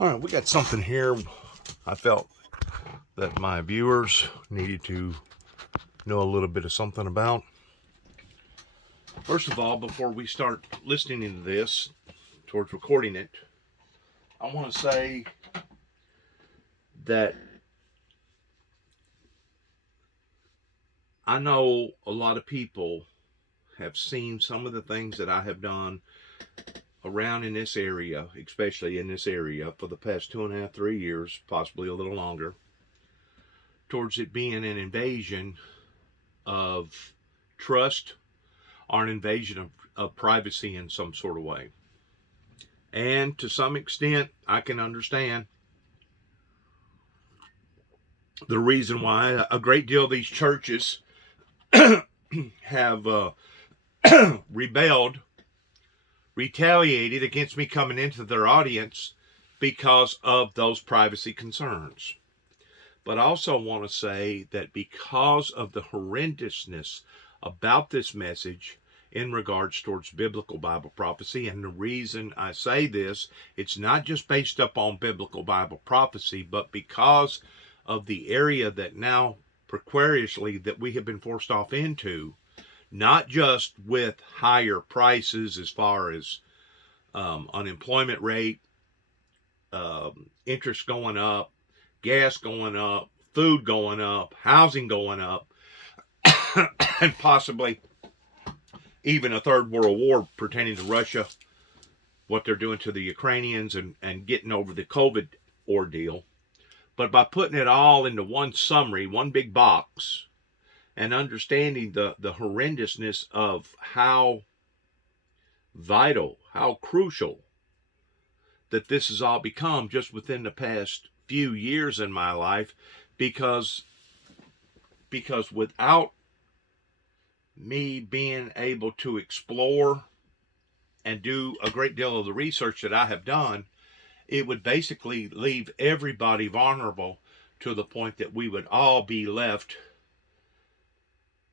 All right, we got something here I felt that my viewers needed to know a little bit of something about. First of all, before we start listening to this, towards recording it, I want to say that I know a lot of people have seen some of the things that I have done around in this area, especially in this area, for the past 2.5, 3 years, possibly a little longer, towards it being an invasion of trust or an invasion of privacy in some sort of way. And to some extent, I can understand the reason why a great deal of these churches have rebelled, retaliated against me coming into their audience because of those privacy concerns. But I also want to say that because of the horrendousness about this message in regards towards biblical Bible prophecy, and the reason I say this, it's not just based upon biblical Bible prophecy, but because of the area that now precariously that we have been forced off into, not just with higher prices as far as unemployment rate, interest going up, gas going up, food going up, housing going up, and possibly even a third world war pertaining to Russia, what they're doing to the Ukrainians and getting over the COVID ordeal. But by putting it all into one summary, one big box, and understanding the horrendousness of how vital, how crucial that this has all become just within the past few years in my life, because without me being able to explore and do a great deal of the research that I have done, it would basically leave everybody vulnerable to the point that we would all be left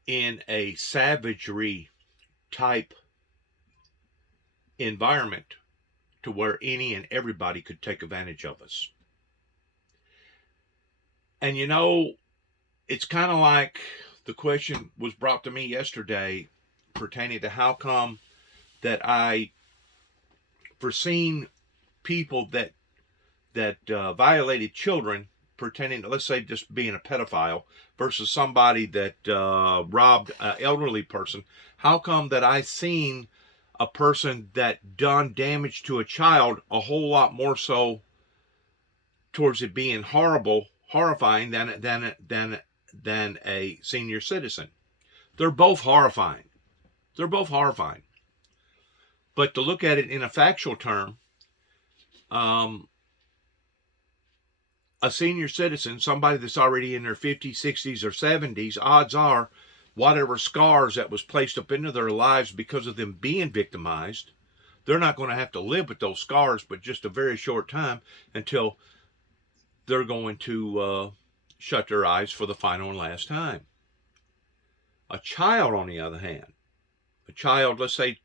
in a savagery type environment to where any and everybody could take advantage of us. And you know, it's kind of like the question was brought to me yesterday pertaining to how come that I foreseen people that violated children pertaining to, let's say, just being a pedophile versus somebody that robbed an elderly person. How come that I seen a person that done damage to a child a whole lot more so towards it being horrifying than a senior citizen? They're both horrifying. They're both horrifying. But to look at it in a factual term, a senior citizen, somebody that's already in their 50s, 60s, or 70s, odds are whatever scars that was placed up into their lives because of them being victimized, they're not going to have to live with those scars but just a very short time until they're going to shut their eyes for the final and last time. A child, on the other hand, a child, let's say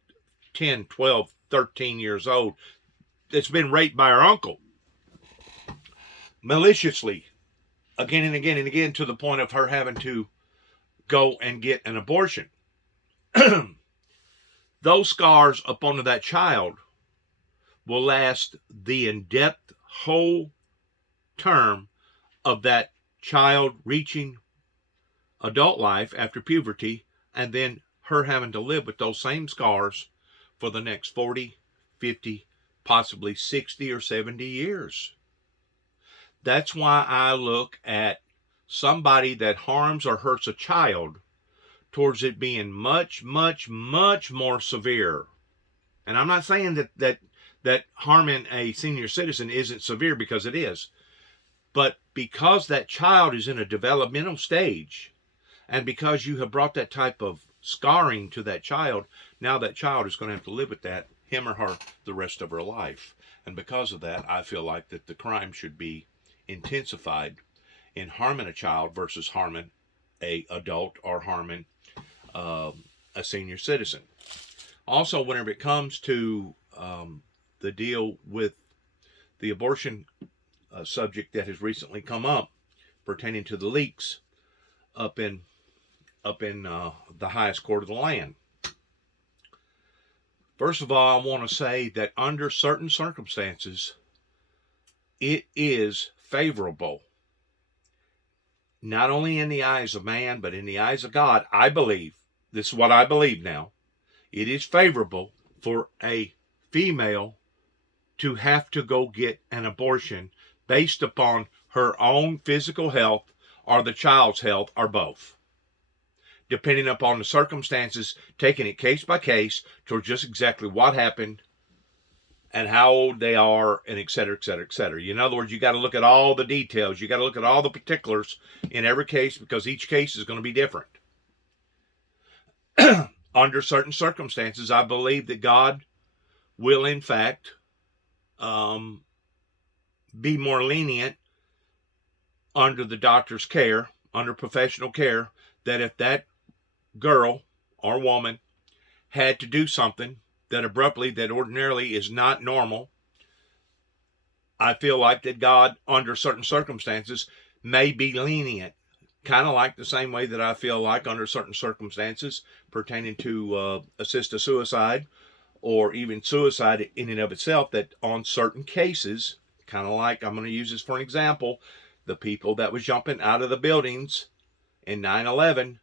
10, 12, 13 years old, that's been raped by her uncle, maliciously, again and again and again, to the point of her having to go and get an abortion. Those scars upon that child will last the in-depth whole term of that child reaching adult life after puberty, and then her having to live with those same scars for the next 40, 50, possibly 60 or 70 years. That's why I look at somebody that harms or hurts a child towards it being much, much, much more severe. And I'm not saying that harming a senior citizen isn't severe, because it is. But because that child is in a developmental stage, and because you have brought that type of scarring to that child, now that child is going to have to live with that, him or her, the rest of her life. And because of that, I feel like that the crime should be intensified in harming a child versus harming a adult or harming a senior citizen. Also, whenever it comes to the deal with the abortion subject that has recently come up pertaining to the leaks up in the highest court of the land. First of all, I want to say that under certain circumstances, it is favorable, not only in the eyes of man, but in the eyes of God. I believe, this is what I believe now, it is favorable for a female to have to go get an abortion based upon her own physical health or the child's health or both, depending upon the circumstances, taking it case by case toward just exactly what happened and how old they are, and et cetera, et cetera, et cetera. In other words, you got to look at all the details. You got to look at all the particulars in every case, because each case is going to be different. Under certain circumstances, I believe that God will, in fact, be more lenient under the doctor's care, under professional care, that if that girl or woman had to do something that abruptly, that ordinarily is not normal, I feel like that God, under certain circumstances, may be lenient. Kind of like the same way that I feel like under certain circumstances pertaining to assisted suicide, or even suicide in and of itself, that on certain cases, kind of like, I'm going to use this for an example, the people that was jumping out of the buildings in 9/11,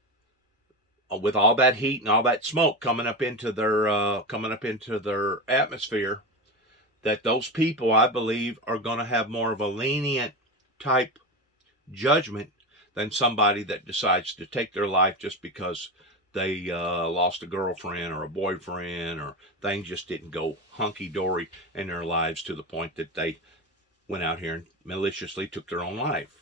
with all that heat and all that smoke coming up into their atmosphere, that those people, I believe, are going to have more of a lenient type judgment than somebody that decides to take their life just because they lost a girlfriend or a boyfriend, or things just didn't go hunky-dory in their lives to the point that they went out here and maliciously took their own life.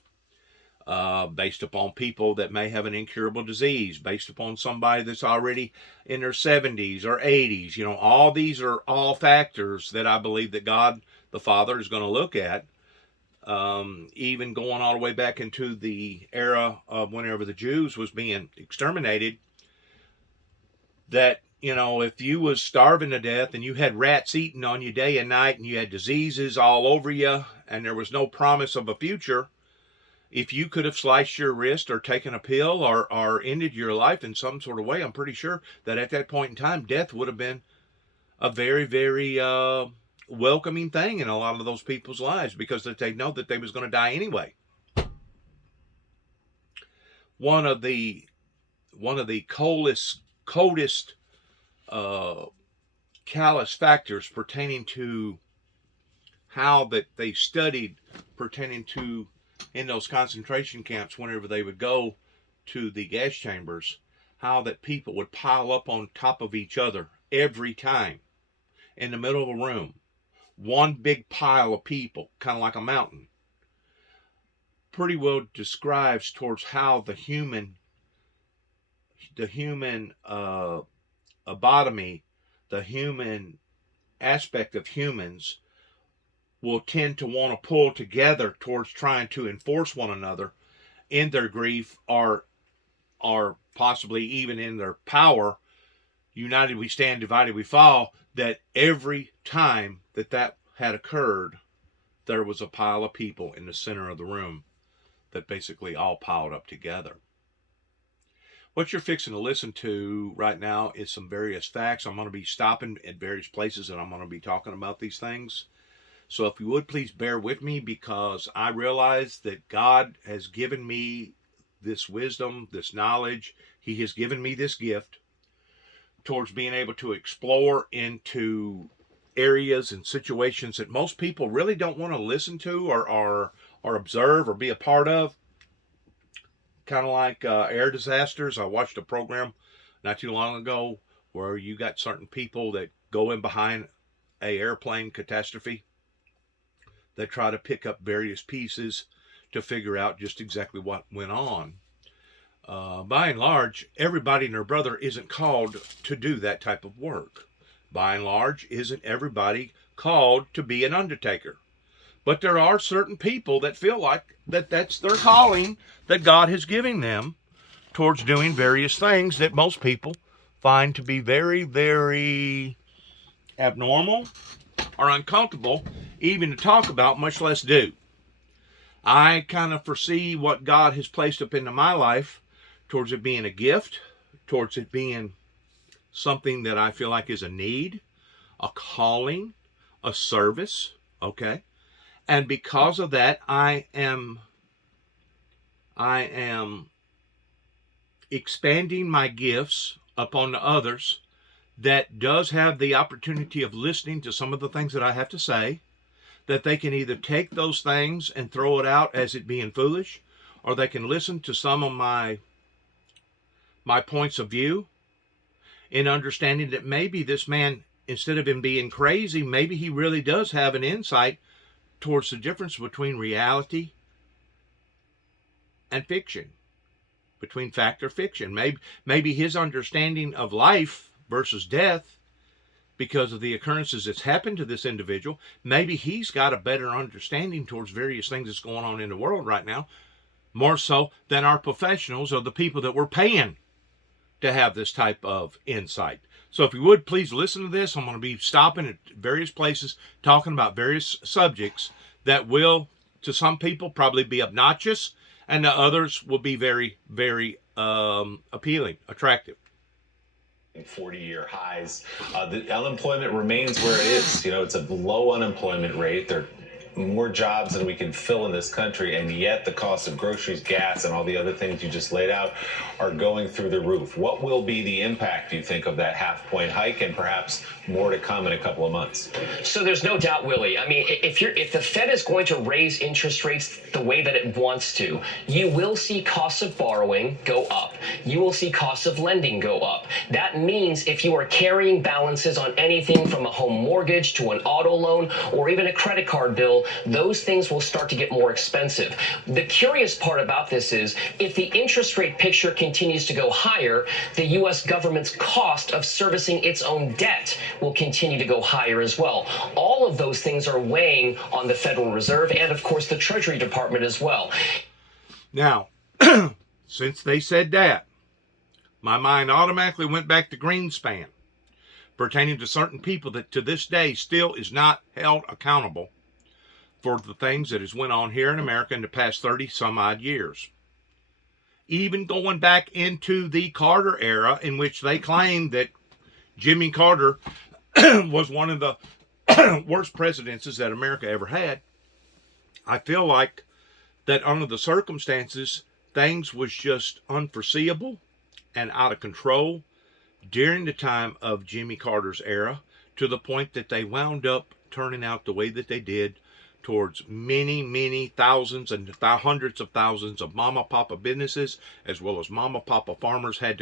Based upon people that may have an incurable disease, based upon somebody that's already in their 70s or 80s. All these are all factors that I believe that God the Father is going to look at, even going all the way back into the era of whenever the Jews was being exterminated, that, if you was starving to death and you had rats eating on you day and night, and you had diseases all over you, and there was no promise of a future, if you could have sliced your wrist or taken a pill or ended your life in some sort of way, I'm pretty sure that at that point in time, death would have been a very, very welcoming thing in a lot of those people's lives, because that they know that they was going to die anyway. One of the coldest callous factors pertaining to how that they studied pertaining to in those concentration camps, whenever they would go to the gas chambers, how that people would pile up on top of each other every time in the middle of a room. One big pile of people, kind of like a mountain. Pretty well describes towards how the human abotomy, the human aspect of humans, will tend to want to pull together towards trying to enforce one another in their grief, or possibly even in their power. United we stand, divided we fall. That every time that had occurred, there was a pile of people in the center of the room that basically all piled up together. What you're fixing to listen to right now is some various facts. I'm going to be stopping at various places and I'm going to be talking about these things. So if you would, please bear with me, because I realize that God has given me this wisdom, this knowledge. He has given me this gift towards being able to explore into areas and situations that most people really don't want to listen to or observe or be a part of. Kind of like air disasters. I watched a program not too long ago where you got certain people that go in behind a airplane catastrophe, that try to pick up various pieces to figure out just exactly what went on. By and large, everybody and their brother isn't called to do that type of work. By and large, isn't everybody called to be an undertaker. But there are certain people that feel like that's their calling that God has given them towards doing various things that most people find to be very, very abnormal or uncomfortable, even to talk about, much less do. I kind of foresee what God has placed up into my life towards it being a gift, towards it being something that I feel like is a need, a calling, a service, okay? And because of that, I am expanding my gifts upon the others that does have the opportunity of listening to some of the things that I have to say, that they can either take those things and throw it out as it being foolish, or they can listen to some of my points of view in understanding that maybe this man, instead of him being crazy, maybe he really does have an insight towards the difference between reality and fiction, between fact or fiction. Maybe his understanding of life versus death, because of the occurrences that's happened to this individual, maybe he's got a better understanding towards various things that's going on in the world right now, more so than our professionals or the people that we're paying to have this type of insight. So if you would, please listen to this. I'm going to be stopping at various places, talking about various subjects that will, to some people, probably be obnoxious, and to others will be very, very appealing, attractive. 40-year highs. The unemployment remains where it is. You know, it's a low unemployment rate. There are more jobs than we can fill in this country, and yet the cost of groceries, gas, and all the other things you just laid out are going through the roof. What will be the impact, do you think, of that half-point hike, and perhaps more to come in a couple of months? So there's no doubt, Willie. I mean, if the Fed is going to raise interest rates the way that it wants to, you will see costs of borrowing go up. You will see costs of lending go up. That means if you are carrying balances on anything from a home mortgage to an auto loan or even a credit card bill, those things will start to get more expensive. The curious part about this is if the interest rate picture continues to go higher, the U.S. government's cost of servicing its own debt will continue to go higher as well. All of those things are weighing on the Federal Reserve and, of course, the Treasury Department as well. Now, since they said that, my mind automatically went back to Greenspan, pertaining to certain people that to this day still is not held accountable for the things that has went on here in America in the past 30 some odd years. Even going back into the Carter era, in which they claimed that Jimmy Carter was one of the worst presidencies that America ever had. I feel like that under the circumstances, things was just unforeseeable and out of control during the time of Jimmy Carter's era, to the point that they wound up turning out the way that they did towards many, many thousands and hundreds of thousands of mama papa businesses, as well as mama papa farmers had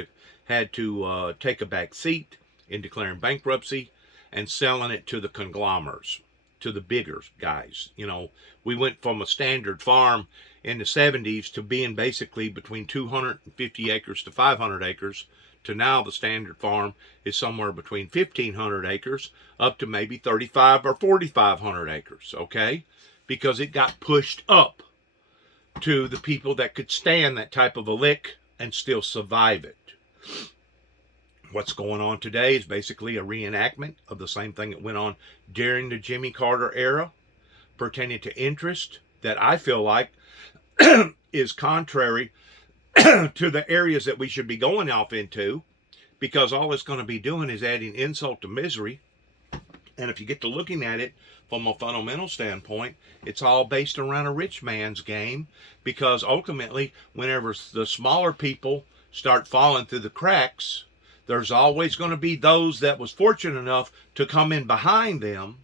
to take a back seat in declaring bankruptcy and selling it to the conglomerates, to the bigger guys. You know, we went from a standard farm in the 70s to being basically between 250 acres to 500 acres, to now the standard farm is somewhere between 1,500 acres up to maybe 35 or 4,500 acres, okay? Because it got pushed up to the people that could stand that type of a lick and still survive it. What's going on today is basically a reenactment of the same thing that went on during the Jimmy Carter era, pertaining to interest that I feel like is contrary to the areas that we should be going off into, because all it's going to be doing is adding insult to misery. And if you get to looking at it from a fundamental standpoint, it's all based around a rich man's game, because ultimately, whenever the smaller people start falling through the cracks, there's always going to be those that was fortunate enough to come in behind them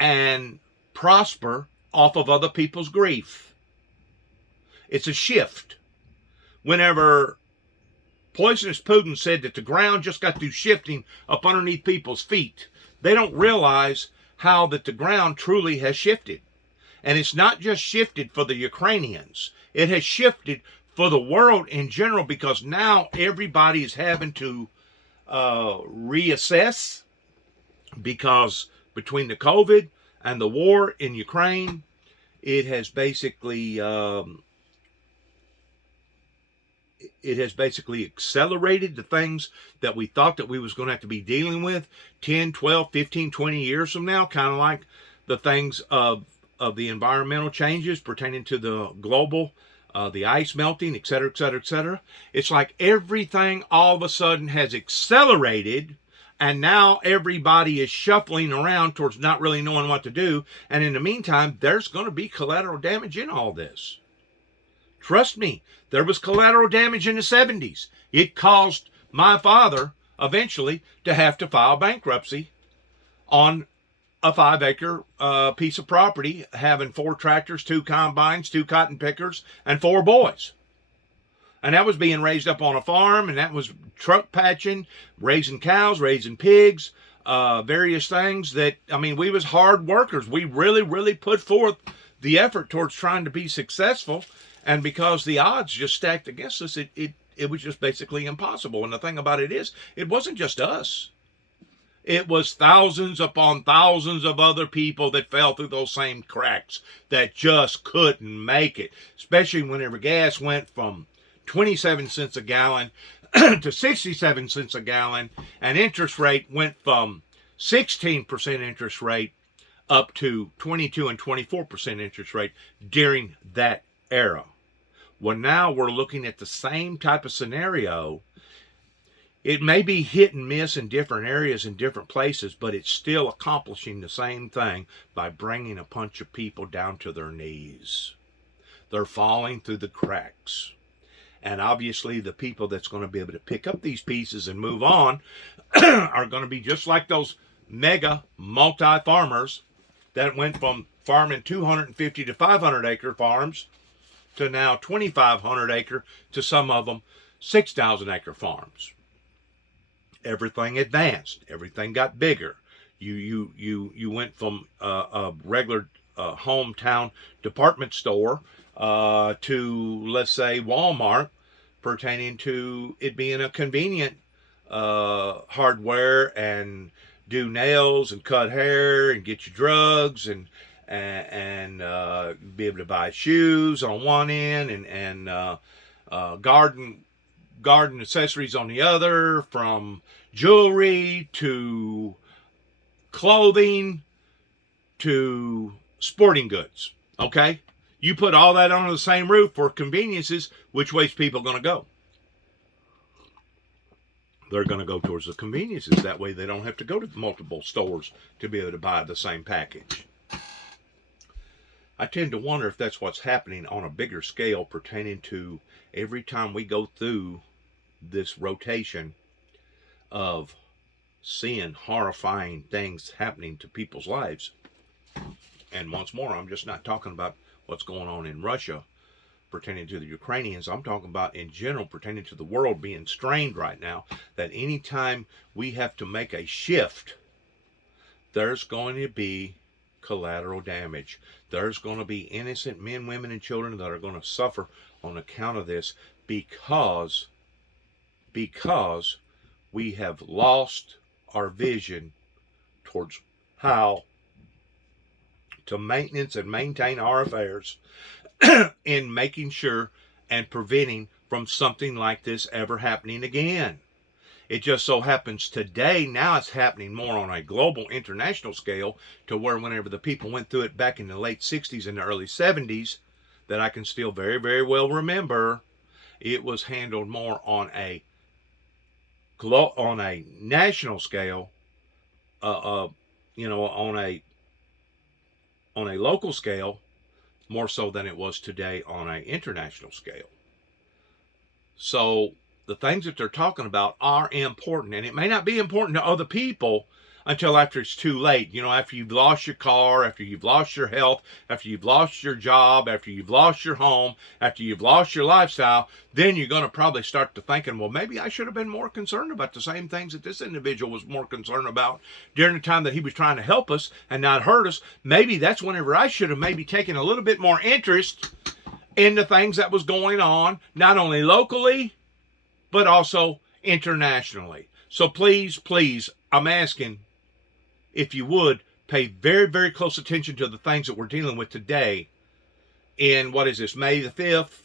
and prosper off of other people's grief. It's a shift. Whenever Poisonous Putin said that the ground just got through shifting up underneath people's feet, they don't realize how that the ground truly has shifted. And it's not just shifted for the Ukrainians. It has shifted for the world in general, because now everybody is having to reassess, because between the COVID and the war in Ukraine, it has basically accelerated the things that we thought that we was going to have to be dealing with 10, 12, 15, 20 years from now, kind of like the things of the environmental changes pertaining to the global, the ice melting, et cetera, et cetera, et cetera. It's like everything all of a sudden has accelerated, and now everybody is shuffling around towards not really knowing what to do. And in the meantime, there's going to be collateral damage in all this. Trust me, there was collateral damage in the 70s. It caused my father eventually to have to file bankruptcy on a 5-acre piece of property, having 4 tractors, 2 combines, 2 cotton pickers, and 4 boys. And that was being raised up on a farm, and that was truck patching, raising cows, raising pigs, various things that, I mean, we was hard workers. We really, really put forth the effort towards trying to be successful. And because the odds just stacked against us, it was just basically impossible. And the thing about it is, it wasn't just us. It was thousands upon thousands of other people that fell through those same cracks that just couldn't make it. Especially whenever gas went from 27 cents a gallon to 67 cents a gallon, and interest rate went from 16% interest rate up to 22 and 24% interest rate during that era. Well, now we're looking at the same type of scenario. It may be hit and miss in different areas in different places, but it's still accomplishing the same thing by bringing a bunch of people down to their knees. They're falling through the cracks. And obviously the people that's going to be able to pick up these pieces and move on are going to be just like those mega multi-farmers that went from farming 250 to 500 acre farms to now 2,500 acre to some of them 6,000 acre farms. Everything advanced. Everything got bigger. You went from a regular hometown department store to, let's say, Walmart, pertaining to it being a convenient hardware, and do nails and cut hair and get you drugs and be able to buy shoes on one end, and garden accessories on the other, from jewelry to clothing to sporting goods. Okay? You put all that under the same roof for conveniences, which way's people going to go? They're going to go towards the conveniences. That way they don't have to go to multiple stores to be able to buy the same package. I tend to wonder if that's what's happening on a bigger scale, pertaining to every time we go through this rotation of seeing horrifying things happening to people's lives. And once more, I'm just not talking about what's going on in Russia pertaining to the Ukrainians. I'm talking about in general pertaining to the world being strained right now, that anytime we have to make a shift, there's going to be collateral damage. There's going to be innocent men, women, and children that are going to suffer on account of this, because we have lost our vision towards how to maintenance and maintain our affairs in making sure and preventing from something like this ever happening again. It just so happens today, now it's happening more on a global, international scale, to where whenever the people went through it back in the late 60s and the early 70s, that I can still very, very well remember, it was handled more on a national scale, on a local scale, more so than it was today on an international scale. So the things that they're talking about are important, and it may not be important to other people until after it's too late. You know, after you've lost your car, after you've lost your health, after you've lost your job, after you've lost your home, after you've lost your lifestyle, then you're going to probably start to thinking, well, maybe I should have been more concerned about the same things that this individual was more concerned about during the time that he was trying to help us and not hurt us. Maybe that's whenever I should have maybe taken a little bit more interest in the things that was going on, not only locally, but also internationally. So please, I'm asking, if you would, pay very, very close attention to the things that we're dealing with today in, what is this, May the 5th,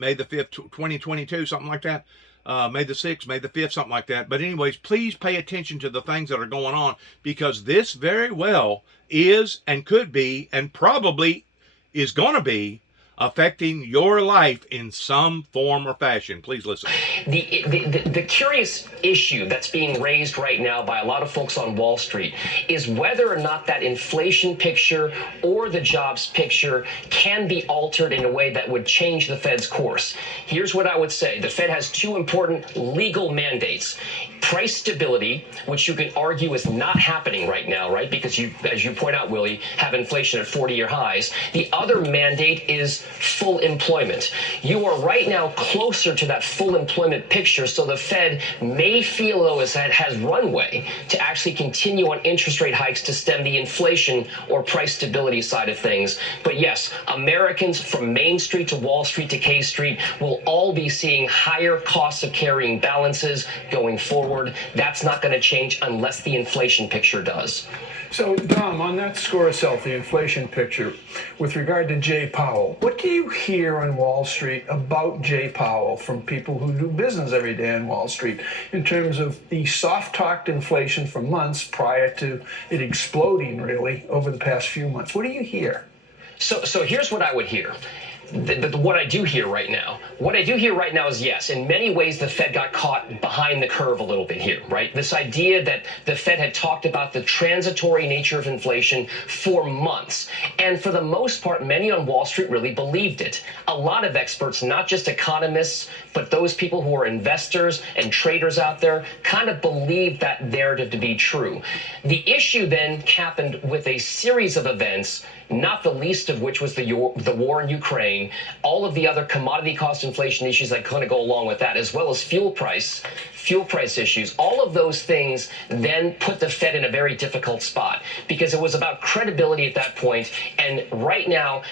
2022, something like that. May the 6th, May the 5th, something like that. But anyways, please pay attention to the things that are going on, because this very well is and could be and probably is going to be affecting your life in some form or fashion. Please listen. The curious issue that's being raised right now by a lot of folks on Wall Street is whether or not that inflation picture or the jobs picture can be altered in a way that would change the Fed's course. Here's what I would say. The Fed has two important legal mandates. Price stability, which you can argue is not happening right now, right? Because you, as you point out, Willie, have inflation at 40-year highs. The other mandate is full employment. You are right now closer to that full employment picture, so the Fed may feel though as it has runway to actually continue on interest rate hikes to stem the inflation or price stability side of things. But yes, Americans from Main Street to Wall Street to K Street will all be seeing higher costs of carrying balances going forward. That's not going to change unless the inflation picture does. So, Dom, on that score itself, the inflation picture, with regard to Jay Powell, what do you hear on Wall Street about Jay Powell from people who do business every day on Wall Street in terms of the soft-talked inflation for months prior to it exploding, really, over the past few months? What do you hear? So here's what I would hear. What I do hear right now is yes, in many ways the Fed got caught behind the curve a little bit here, right? This idea that the Fed had talked about the transitory nature of inflation for months. And for the most part, many on Wall Street really believed it. A lot of experts, not just economists, but those people who are investors and traders out there, kind of believed that narrative to be true. The issue then happened with a series of events, not the least of which was the war in Ukraine, all of the other commodity cost inflation issues that kind of go along with that, as well as fuel price issues. All of those things then put the Fed in a very difficult spot because it was about credibility at that point. And right now,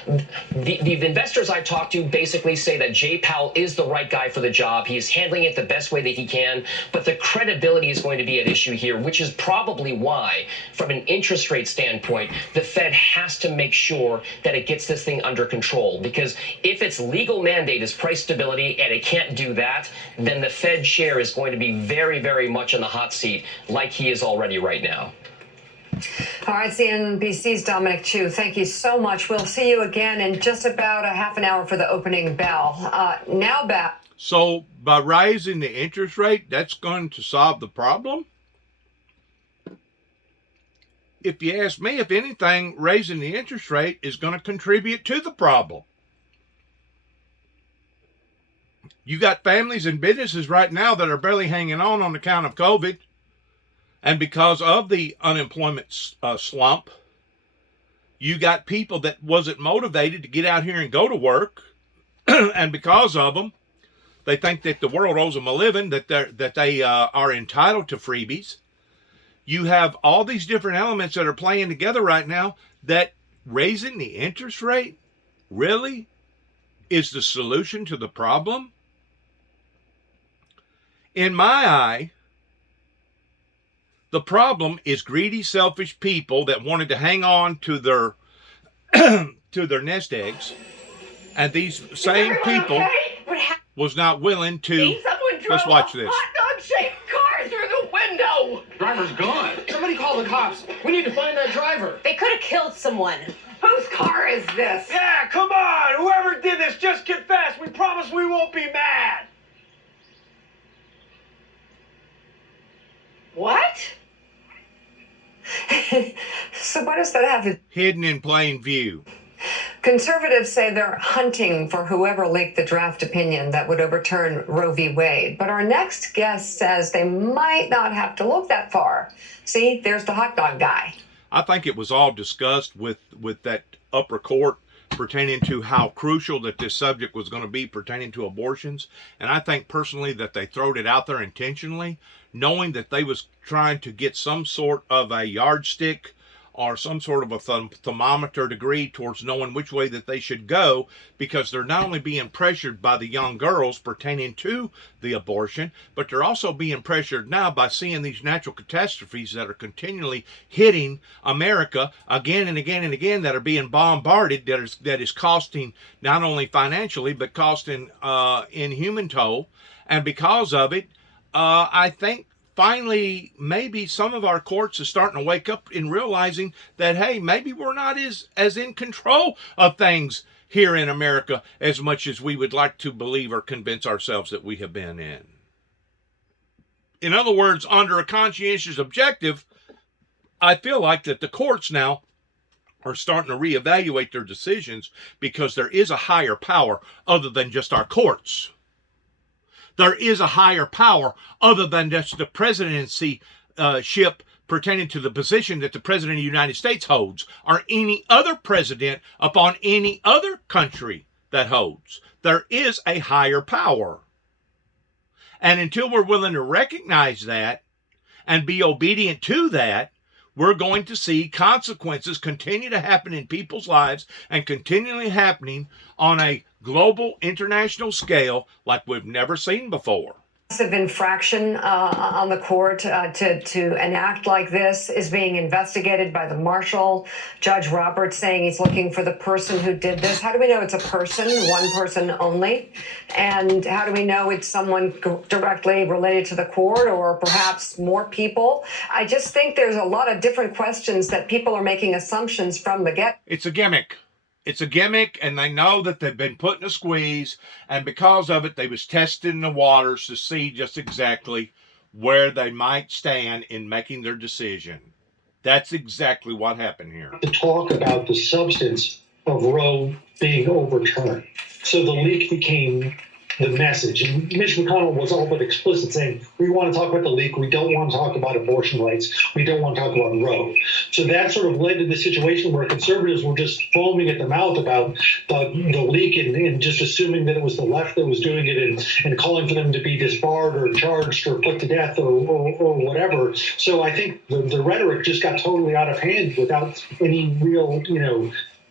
the investors I talked to basically say that Jay Powell is the right guy for the job. He is handling it the best way that he can, but the credibility is going to be at issue here, which is probably why, from an interest rate standpoint, the Fed has to make sure that it gets this thing under control. Because if its legal mandate is price stability and it can't do that, then the Fed chair is going to be very, very much on the hot seat like he is already right now. All right, CNBC's Dominic Chu, thank you so much. We'll see you again in just about a half an hour for the opening bell. Now back. So by raising the interest rate, that's going to solve the problem? If you ask me, if anything, raising the interest rate is going to contribute to the problem. You got families and businesses right now that are barely hanging on account of COVID. And because of the unemployment slump, you got people that wasn't motivated to get out here and go to work. And because of them, they think that the world owes them a living, that they are entitled to freebies. You have all these different elements that are playing together right now that raising the interest rate really is the solution to the problem. In my eye, the problem is greedy, selfish people that wanted to hang on to their to their nest eggs, and these same people was not willing to. Let's watch this. Hot dog-shaped car through the window. Driver's gone. Somebody call the cops. We need to find that driver. They could have killed someone. Whose car is this? Yeah, come on. Whoever did this, just confess. We promise we won't be mad. What? So what does that have to... Hidden in plain view. Conservatives say they're hunting for whoever leaked the draft opinion that would overturn Roe v. Wade. But our next guest says they might not have to look that far. See, there's the hot dog guy. I think it was all discussed with that upper court pertaining to how crucial that this subject was going to be pertaining to abortions. And I think personally that they throwed it out there intentionally, knowing that they was trying to get some sort of a yardstick or some sort of a thermometer degree towards knowing which way that they should go, because they're not only being pressured by the young girls pertaining to the abortion, but they're also being pressured now by seeing these natural catastrophes that are continually hitting America again and again and again, that are being bombarded, that is costing not only financially, but costing in human toll. And because of it, I think finally maybe some of our courts are starting to wake up in realizing that, hey, maybe we're not as in control of things here in America as much as we would like to believe or convince ourselves that we have been in. In other words, under a conscientious objective, I feel like that the courts now are starting to reevaluate their decisions because there is a higher power other than just our courts. There is a higher power other than just the presidency ship pertaining to the position that the president of the United States holds or any other president upon any other country that holds. There is a higher power. And until we're willing to recognize that and be obedient to that, we're going to see consequences continue to happen in people's lives and continually happening on a global international scale like we've never seen before. Massive infraction on the court to an act like this is being investigated by the marshal. Judge Roberts saying he's looking for the person who did this. How do we know it's a person, one person only? And how do we know it's someone directly related to the court or perhaps more people? I just think there's a lot of different questions that people are making assumptions from the get. It's a gimmick. It's a gimmick, and they know that they've been put in a squeeze, and because of it, they was testing the waters to see just exactly where they might stand in making their decision. That's exactly what happened here. To talk about the substance of Roe being overturned. So the leak became the message. And Mitch McConnell was all but explicit saying, we want to talk about the leak. We don't want to talk about abortion rights. We don't want to talk about Roe. So that sort of led to the situation where conservatives were just foaming at the mouth about the leak and just assuming that it was the left that was doing it and calling for them to be disbarred or charged or put to death or whatever. So I think the rhetoric just got totally out of hand without any real,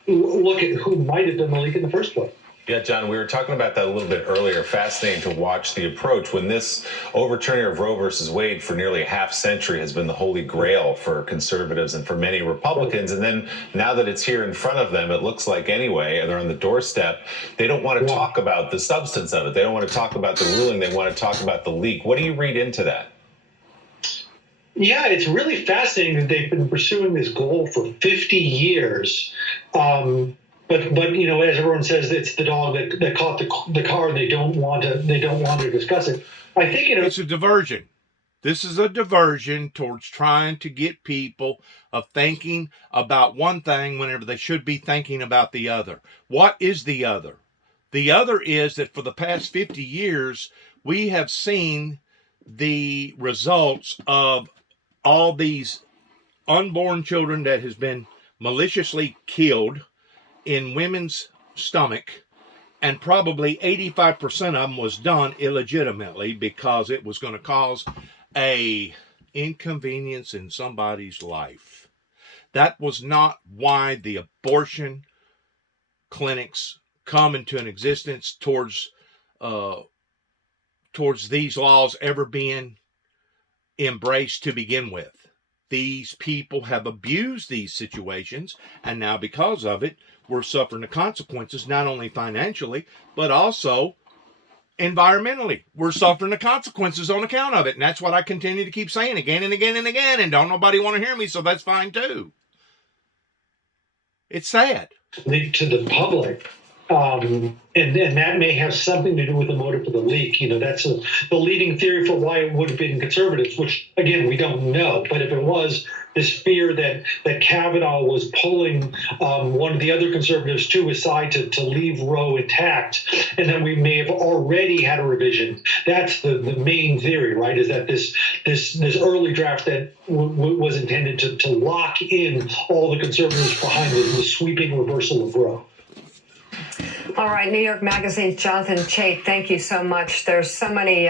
look at who might have done the leak in the first place. Yeah, John, we were talking about that a little bit earlier. Fascinating to watch the approach when this overturning of Roe versus Wade for nearly a half century has been the holy grail for conservatives and for many Republicans. And then now that it's here in front of them, it looks like anyway, they're on the doorstep. They don't want to talk about the substance of it. They don't want to talk about the ruling. They want to talk about the leak. What do you read into that? Yeah, it's really fascinating that they've been pursuing this goal for 50 years. But as everyone says, it's the dog that caught the car. They don't want to discuss it. I think it's a diversion. This is a diversion towards trying to get people thinking about one thing whenever they should be thinking about the other. What is the other? The other is that for the past 50 years, we have seen the results of all these unborn children that has been maliciously killed in women's stomach, and probably 85% of them was done illegitimately because it was going to cause a inconvenience in somebody's life. That was not why the abortion clinics come into an existence towards these laws ever being embraced to begin with. These people have abused these situations, and now because of it, we're suffering the consequences, not only financially, but also environmentally. We're suffering the consequences on account of it, and that's what I continue to keep saying again and again and again, and don't nobody want to hear me, so that's fine too. It's sad. To the public. And that may have something to do with the motive of the leak. That's the leading theory for why it would have been conservatives, which, again, we don't know. But if it was this fear that Kavanaugh was pulling one of the other conservatives to his side to leave Roe intact, and that we may have already had a revision. That's the main theory, right, is that this early draft that was intended to lock in all the conservatives behind the sweeping reversal of Roe. All right, New York Magazine's Jonathan Chait, thank you so much. There's so many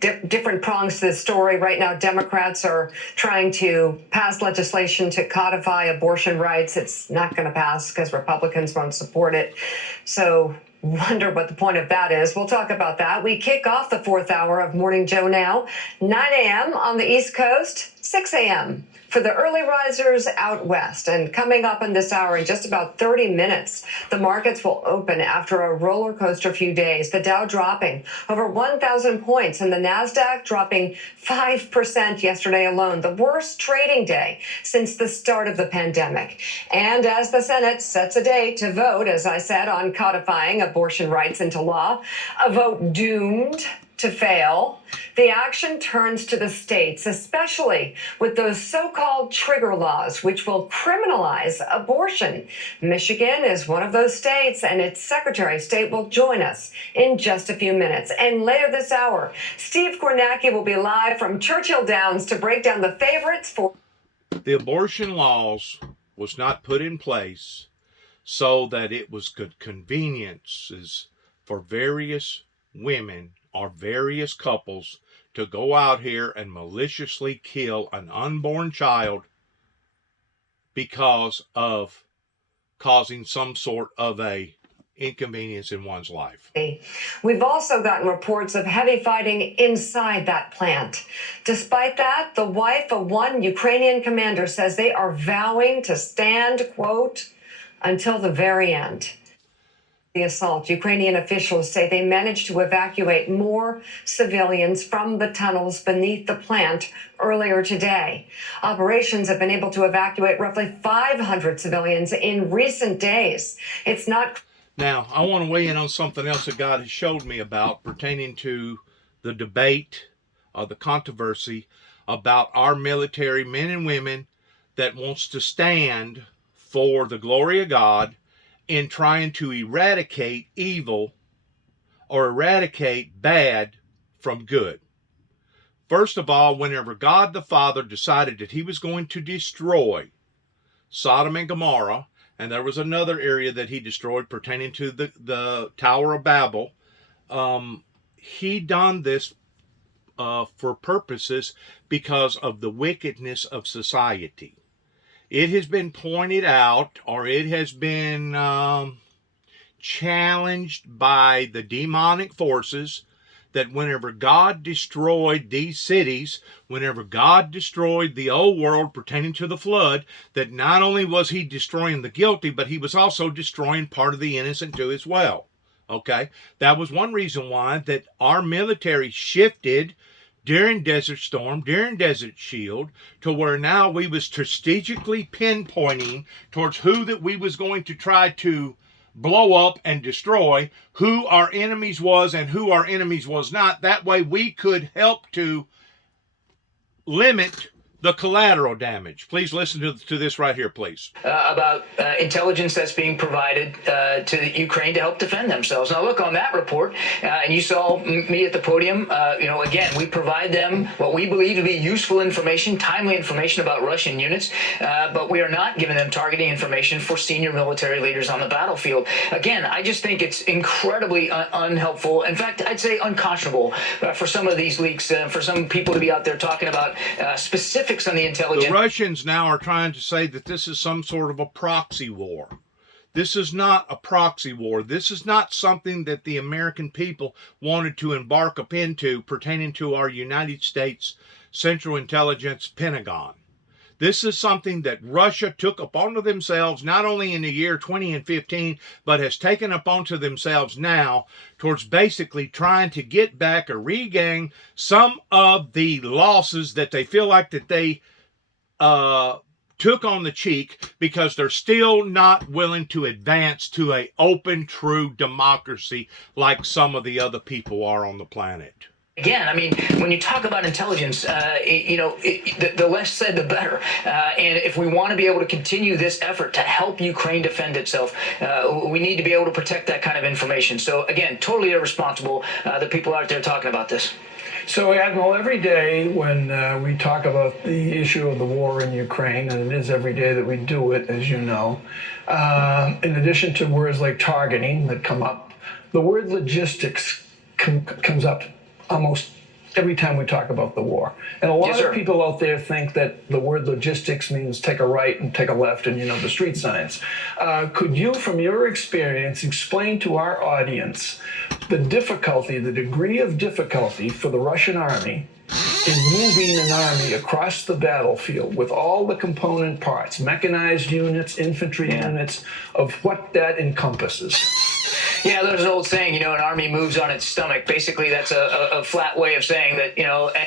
different prongs to this story. Right now, Democrats are trying to pass legislation to codify abortion rights. It's not going to pass because Republicans won't support it. So wonder what the point of that is. We'll talk about that. We kick off the fourth hour of Morning Joe now, 9 a.m. on the East Coast. 6 a.m. for the early risers out west. And coming up in this hour, in just about 30 minutes, the markets will open after a roller coaster few days. The Dow dropping over 1,000 points and the NASDAQ dropping 5% yesterday alone, the worst trading day since the start of the pandemic. And as the Senate sets a date to vote, as I said, on codifying abortion rights into law, a vote doomed to fail, the action turns to the states, especially with those so-called trigger laws, which will criminalize abortion. Michigan is one of those states, and its Secretary of State will join us in just a few minutes. And later this hour, Steve Kornacki will be live from Churchill Downs to break down the favorites for... The abortion laws was not put in place so that it was good conveniences for various women or various couples to go out here and maliciously kill an unborn child because of causing some sort of a inconvenience in one's life. We've also gotten reports of heavy fighting inside that plant. Despite that, the wife of one Ukrainian commander says they are vowing to stand, quote, until the very end. The assault, Ukrainian officials say they managed to evacuate more civilians from the tunnels beneath the plant earlier today. Operations have been able to evacuate roughly 500 civilians in recent days. It's not... Now, I want to weigh in on something else that God has showed me about pertaining to the debate or the controversy about our military men and women that wants to stand for the glory of God in trying to eradicate evil or eradicate bad from good. First of all, whenever God the Father decided that he was going to destroy Sodom and Gomorrah, and there was another area that he destroyed pertaining to the Tower of Babel, he done this for purposes because of the wickedness of society. It has been pointed out, or it has been challenged by the demonic forces, that whenever God destroyed these cities, whenever God destroyed the old world pertaining to the flood, that not only was he destroying the guilty, but he was also destroying part of the innocent too as well. Okay? That was one reason why that our military shifted during Desert Storm, during Desert Shield, to where now we was strategically pinpointing towards who that we was going to try to blow up and destroy, who our enemies was and who our enemies was not. That way we could help to limit the collateral damage. Please listen to this right here, please. About intelligence that's being provided to Ukraine to help defend themselves. Now, look on that report, and you saw me at the podium. Again, we provide them what we believe to be useful information, timely information about Russian units, but we are not giving them targeting information for senior military leaders on the battlefield. Again, I just think it's incredibly unhelpful. In fact, I'd say unconscionable for some of these leaks, for some people to be out there talking about specific on the intelligence. The Russians now are trying to say that this is some sort of a proxy war. This is not a proxy war. This is not something that the American people wanted to embark up into pertaining to our United States Central Intelligence Pentagon. This is something that Russia took upon themselves not only in the year 2015, but has taken upon themselves now towards basically trying to get back or regain some of the losses that they feel like that they took on the cheek, because they're still not willing to advance to an open, true democracy like some of the other people are on the planet. Again, I mean, when you talk about intelligence, the less said, the better. And if we want to be able to continue this effort to help Ukraine defend itself, we need to be able to protect that kind of information. So, again, totally irresponsible, the people out there talking about this. So, Admiral, every day when we talk about the issue of the war in Ukraine, and it is every day that we do it, as you know, in addition to words like targeting that come up, the word logistics comes up almost every time we talk about the war. And a lot of people out there think that the word logistics means take a right and take a left and, the street signs. Could you, from your experience, explain to our audience the difficulty, the degree of difficulty for the Russian army in moving an army across the battlefield with all the component parts, mechanized units, infantry units, of what that encompasses. Yeah, there's an old saying, an army moves on its stomach. Basically, that's a flat way of saying that,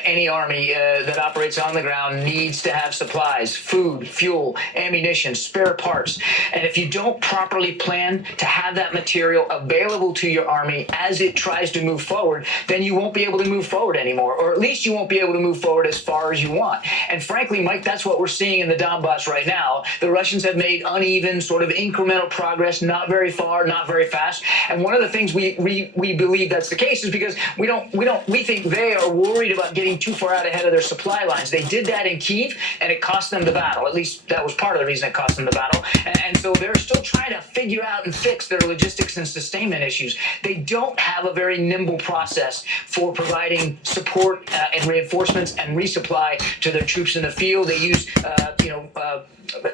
any army that operates on the ground needs to have supplies, food, fuel, ammunition, spare parts. And if you don't properly plan to have that material available to your army as it tries to move forward, then you won't be able to move forward anymore, or at least you won't be able to move forward as far as you want. And frankly, Mike, that's what we're seeing in the Donbass right now. The Russians have made uneven, sort of incremental progress, not very far, not very fast. And one of the things we believe that's the case is because we think they are worried about getting too far out ahead of their supply lines. They did that in Kyiv, and it cost them the battle. At least that was part of the reason it cost them the battle. And so they're still trying to figure out and fix their logistics and sustainment issues. They don't have a very nimble process for providing support and reinforcements and resupply to their troops in the field. They use,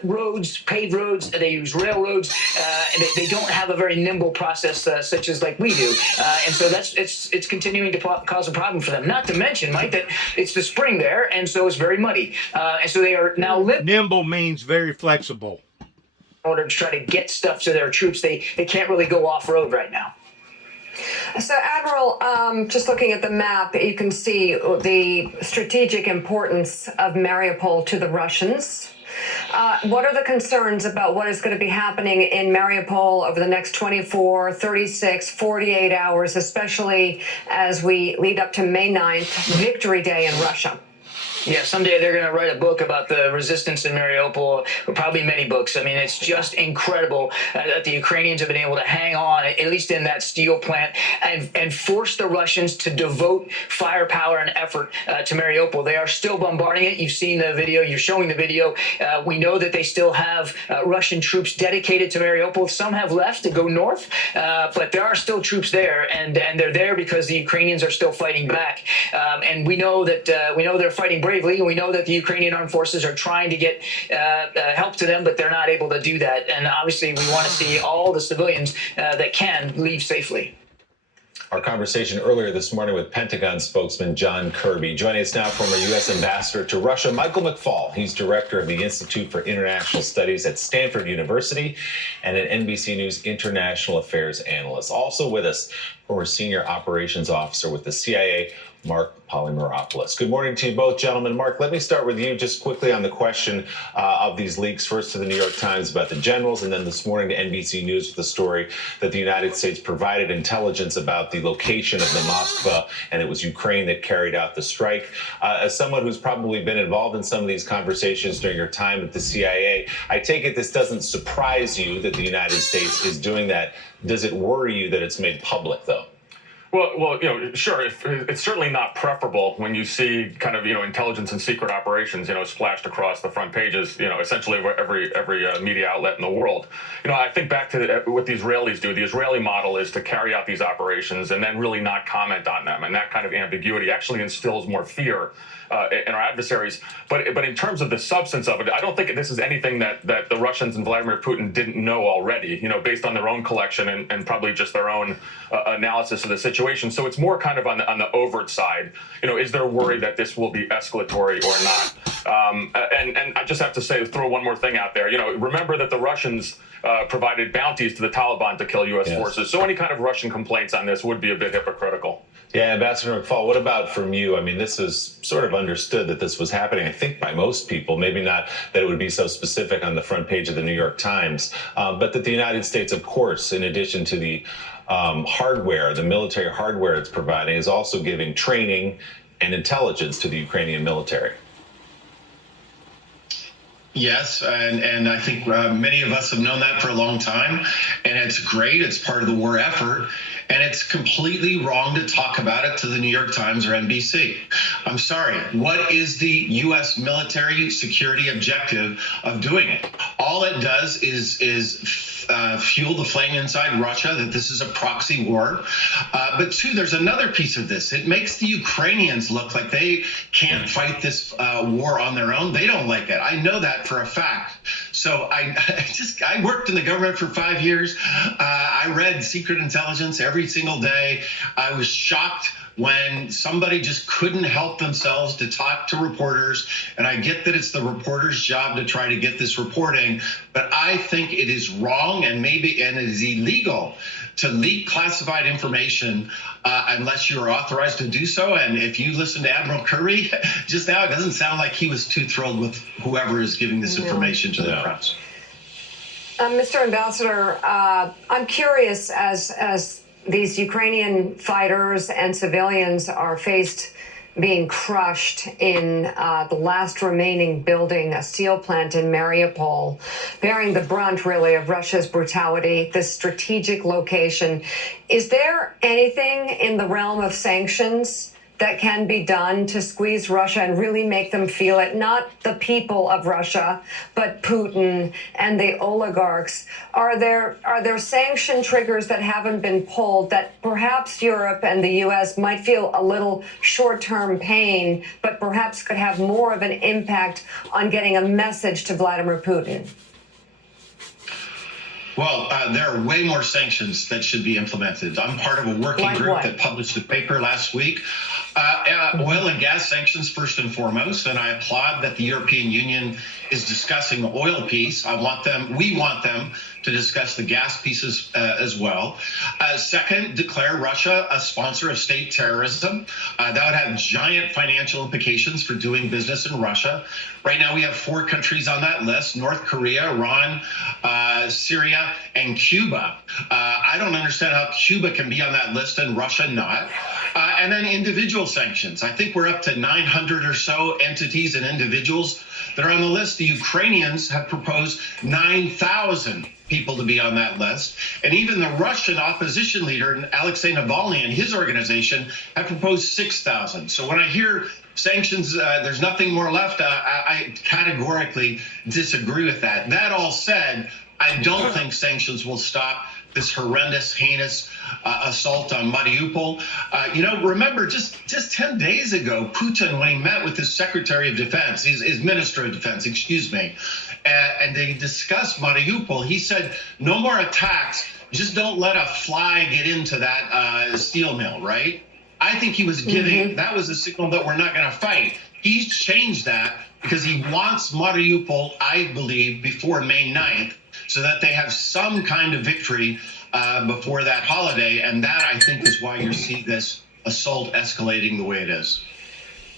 roads, paved roads. They use railroads. And they don't have a very nimble process such as like we do. And so it's continuing to cause a problem for them. Not to mention, Mike, that it's the spring there, and so it's very muddy. And so they are now nimble means very flexible. In order to try to get stuff to their troops, they can't really go off road right now. So, Admiral, just looking at the map, you can see the strategic importance of Mariupol to the Russians. What are the concerns about what is going to be happening in Mariupol over the next 24, 36, 48 hours, especially as we lead up to May 9th, Victory Day in Russia? Yeah, someday they're going to write a book about the resistance in Mariupol, or probably many books. I mean, it's just incredible that the Ukrainians have been able to hang on, at least in that steel plant, and force the Russians to devote firepower and effort to Mariupol. They are still bombarding it. You've seen the video. You're showing the video. We know that they still have Russian troops dedicated to Mariupol. Some have left to go north, but there are still troops there, and they're there because the Ukrainians are still fighting back. And we know that they're fighting bravely, and we know that the Ukrainian armed forces are trying to get help to them, but they're not able to do that. And obviously, we want to see all the civilians that can leave safely. Our conversation earlier this morning with Pentagon spokesman John Kirby. Joining us now, former U.S. Ambassador to Russia, Michael McFaul. He's director of the Institute for International Studies at Stanford University and an NBC News international affairs analyst. Also with us, former senior operations officer with the CIA, Mark Polymeropoulos. Good morning to you both, gentlemen. Mark, let me start with you just quickly on the question of these leaks. First to the New York Times about the generals, and then this morning to NBC News with the story that the United States provided intelligence about the location of the Moskva, and it was Ukraine that carried out the strike. As someone who's probably been involved in some of these conversations during your time at the CIA, I take it this doesn't surprise you that the United States is doing that. Does it worry you that it's made public, though? Well, sure. It's certainly not preferable when you see kind of, intelligence and secret operations, splashed across the front pages, essentially every media outlet in the world. I think back to what the Israelis do. The Israeli model is to carry out these operations and then really not comment on them. And that kind of ambiguity actually instills more fear in our adversaries. But in terms of the substance of it, I don't think this is anything that the Russians and Vladimir Putin didn't know already, based on their own collection and probably just their own analysis of the situation. So it's more kind of on the overt side. Is there worry that this will be escalatory or not? And I just have to throw one more thing out there. Remember that the Russians provided bounties to the Taliban to kill U.S. forces. So any kind of Russian complaints on this would be a bit hypocritical. Yeah, Ambassador McFaul, what about from you? I mean, this is sort of understood that this was happening, I think, by most people. Maybe not that it would be so specific on the front page of the New York Times, but that the United States, of course, in addition to the hardware, the military hardware it's providing, is also giving training and intelligence to the Ukrainian military. Yes, and I think many of us have known that for a long time, and it's great. It's part of the war effort, and it's completely wrong to talk about it to the New York Times or NBC. I'm sorry. What is the U.S. military security objective of doing it? All it does is fuel the flame inside Russia that this is a proxy war. But two, there's another piece of this. It makes the Ukrainians look like they can't fight this war on their own. They don't like it. I know that for a fact. So I worked in the government for 5 years. I read secret intelligence every single day. I was shocked when somebody just couldn't help themselves to talk to reporters. And I get that it's the reporter's job to try to get this reporting, but I think it is wrong and it is illegal to leak classified information unless you're authorized to do so. And if you listen to Admiral Curry just now, it doesn't sound like he was too thrilled with whoever is giving this information to the press. Mr. Ambassador, I'm curious, as these Ukrainian fighters and civilians are faced being crushed in the last remaining building, a steel plant in Mariupol, bearing the brunt, really, of Russia's brutality, this strategic location. Is there anything in the realm of sanctions that can be done to squeeze Russia and really make them feel it? Not the people of Russia, but Putin and the oligarchs. Are there sanction triggers that haven't been pulled that perhaps Europe and the U.S. might feel a little short-term pain, but perhaps could have more of an impact on getting a message to Vladimir Putin? Well, there are way more sanctions that should be implemented. I'm part of a working group that published a paper last week. Oil and gas sanctions, first and foremost, and I applaud that the European Union is discussing the oil piece. We want them to discuss the gas pieces as well. Second, declare Russia a sponsor of state terrorism. That would have giant financial implications for doing business in Russia. Right now, we have 4 countries on that list: North Korea, Iran, Syria, and Cuba. I don't understand how Cuba can be on that list and Russia not. And then individual sanctions. I think we're up to 900 or so entities and individuals that are on the list. The Ukrainians have proposed 9,000 people to be on that list. And even the Russian opposition leader, Alexei Navalny, and his organization have proposed 6,000. So when I hear sanctions, there's nothing more left, I categorically disagree with that. That all said, I don't think sanctions will stop this horrendous, heinous assault on Mariupol. Remember, just 10 days ago, Putin, when he met with his Secretary of Defense, his Minister of Defense, and they discussed Mariupol, he said, no more attacks, just don't let a fly get into that steel mill, right? I think he was giving, that was a signal that we're not going to fight. He's changed that because he wants Mariupol, I believe, before May 9th, so that they have some kind of victory before that holiday. And that, I think, is why you see this assault escalating the way it is.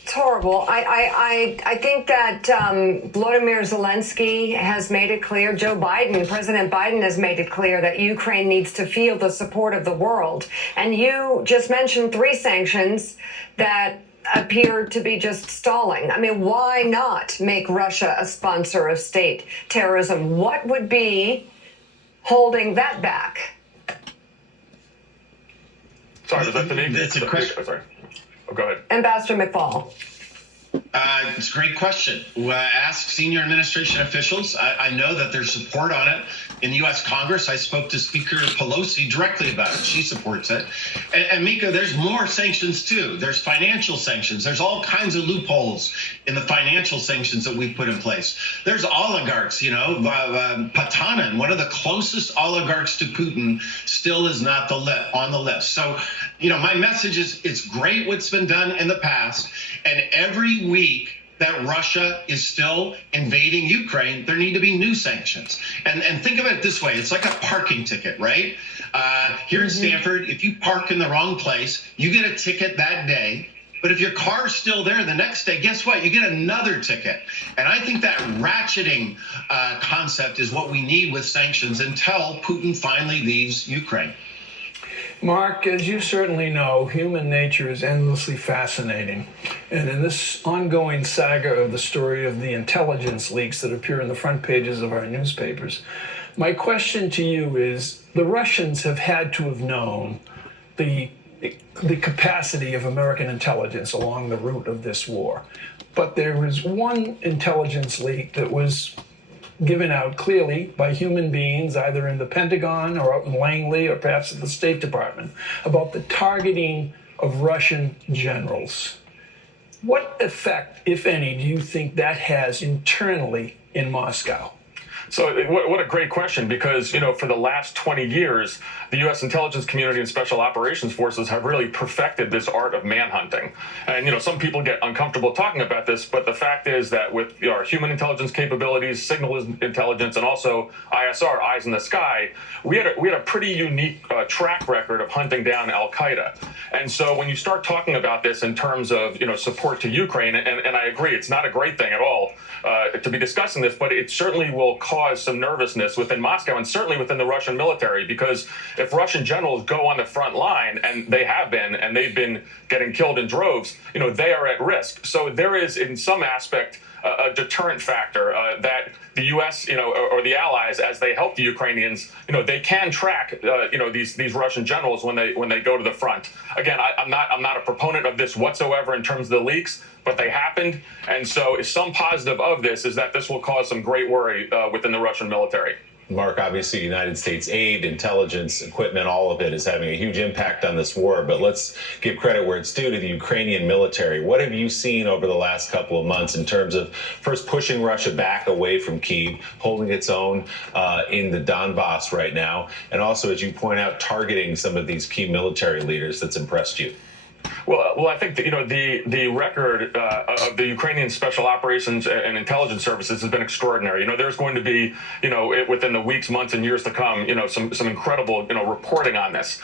It's horrible. I think that Volodymyr Zelensky has made it clear, President Biden has made it clear that Ukraine needs to feel the support of the world. And you just mentioned 3 sanctions that appear to be just stalling. I mean, why not make Russia a sponsor of state terrorism? What would be holding that back? Sorry, was that the name? That's a question. Oh, sorry. Oh, go ahead. Ambassador McFall. It's a great question. Ask senior administration officials. I know that there's support on it in the U.S. Congress. I spoke to Speaker Pelosi directly about it. She supports it. And Mika, there's more sanctions too. There's financial sanctions. There's all kinds of loopholes in the financial sanctions that we've put in place. There's oligarchs, Patanin, one of the closest oligarchs to Putin, still is not on the list. So, my message is it's great what's been done in the past. And every week that Russia is still invading Ukraine, there need to be new sanctions. And think of it this way. It's like a parking ticket, right? Here in Stanford, if you park in the wrong place, you get a ticket that day. But if your car's still there the next day, guess what? You get another ticket. And I think that ratcheting concept is what we need with sanctions until Putin finally leaves Ukraine. Mark, as you certainly know, human nature is endlessly fascinating. And in this ongoing saga of the story of the intelligence leaks that appear in the front pages of our newspapers, my question to you is, the Russians have had to have known the capacity of American intelligence along the route of this war. But there was one intelligence leak that was given out clearly by human beings, either in the Pentagon or out in Langley or perhaps at the State Department, about the targeting of Russian generals. What effect, if any, do you think that has internally in Moscow? So what a great question, because, for the last 20 years, the U.S. intelligence community and special operations forces have really perfected this art of manhunting. And, some people get uncomfortable talking about this, but the fact is that with our human intelligence capabilities, signal intelligence, and also ISR, eyes in the sky, we had a pretty unique track record of hunting down Al-Qaeda. And so when you start talking about this in terms of, support to Ukraine, and I agree, it's not a great thing at all to be discussing this, but it certainly will cause some nervousness within Moscow and certainly within the Russian military, because if Russian generals go on the front line, and they have been, and they've been getting killed in droves, they are at risk. So there is, in some aspect, a deterrent factor that the U.S., or the allies, as they help the Ukrainians, they can track, these Russian generals when they go to the front. Again, I'm not a proponent of this whatsoever in terms of the leaks, but they happened, and so some positive of this is that this will cause some great worry within the Russian military. Mark, obviously, United States aid, intelligence, equipment, all of it is having a huge impact on this war. But let's give credit where it's due to the Ukrainian military. What have you seen over the last couple of months in terms of first pushing Russia back away from Kyiv, holding its own in the Donbass right now, and also, as you point out, targeting some of these key military leaders that's impressed you? Well, I think that, the record of the Ukrainian special operations and intelligence services has been extraordinary. There's going to be, within the weeks, months, and years to come, some incredible, reporting on this.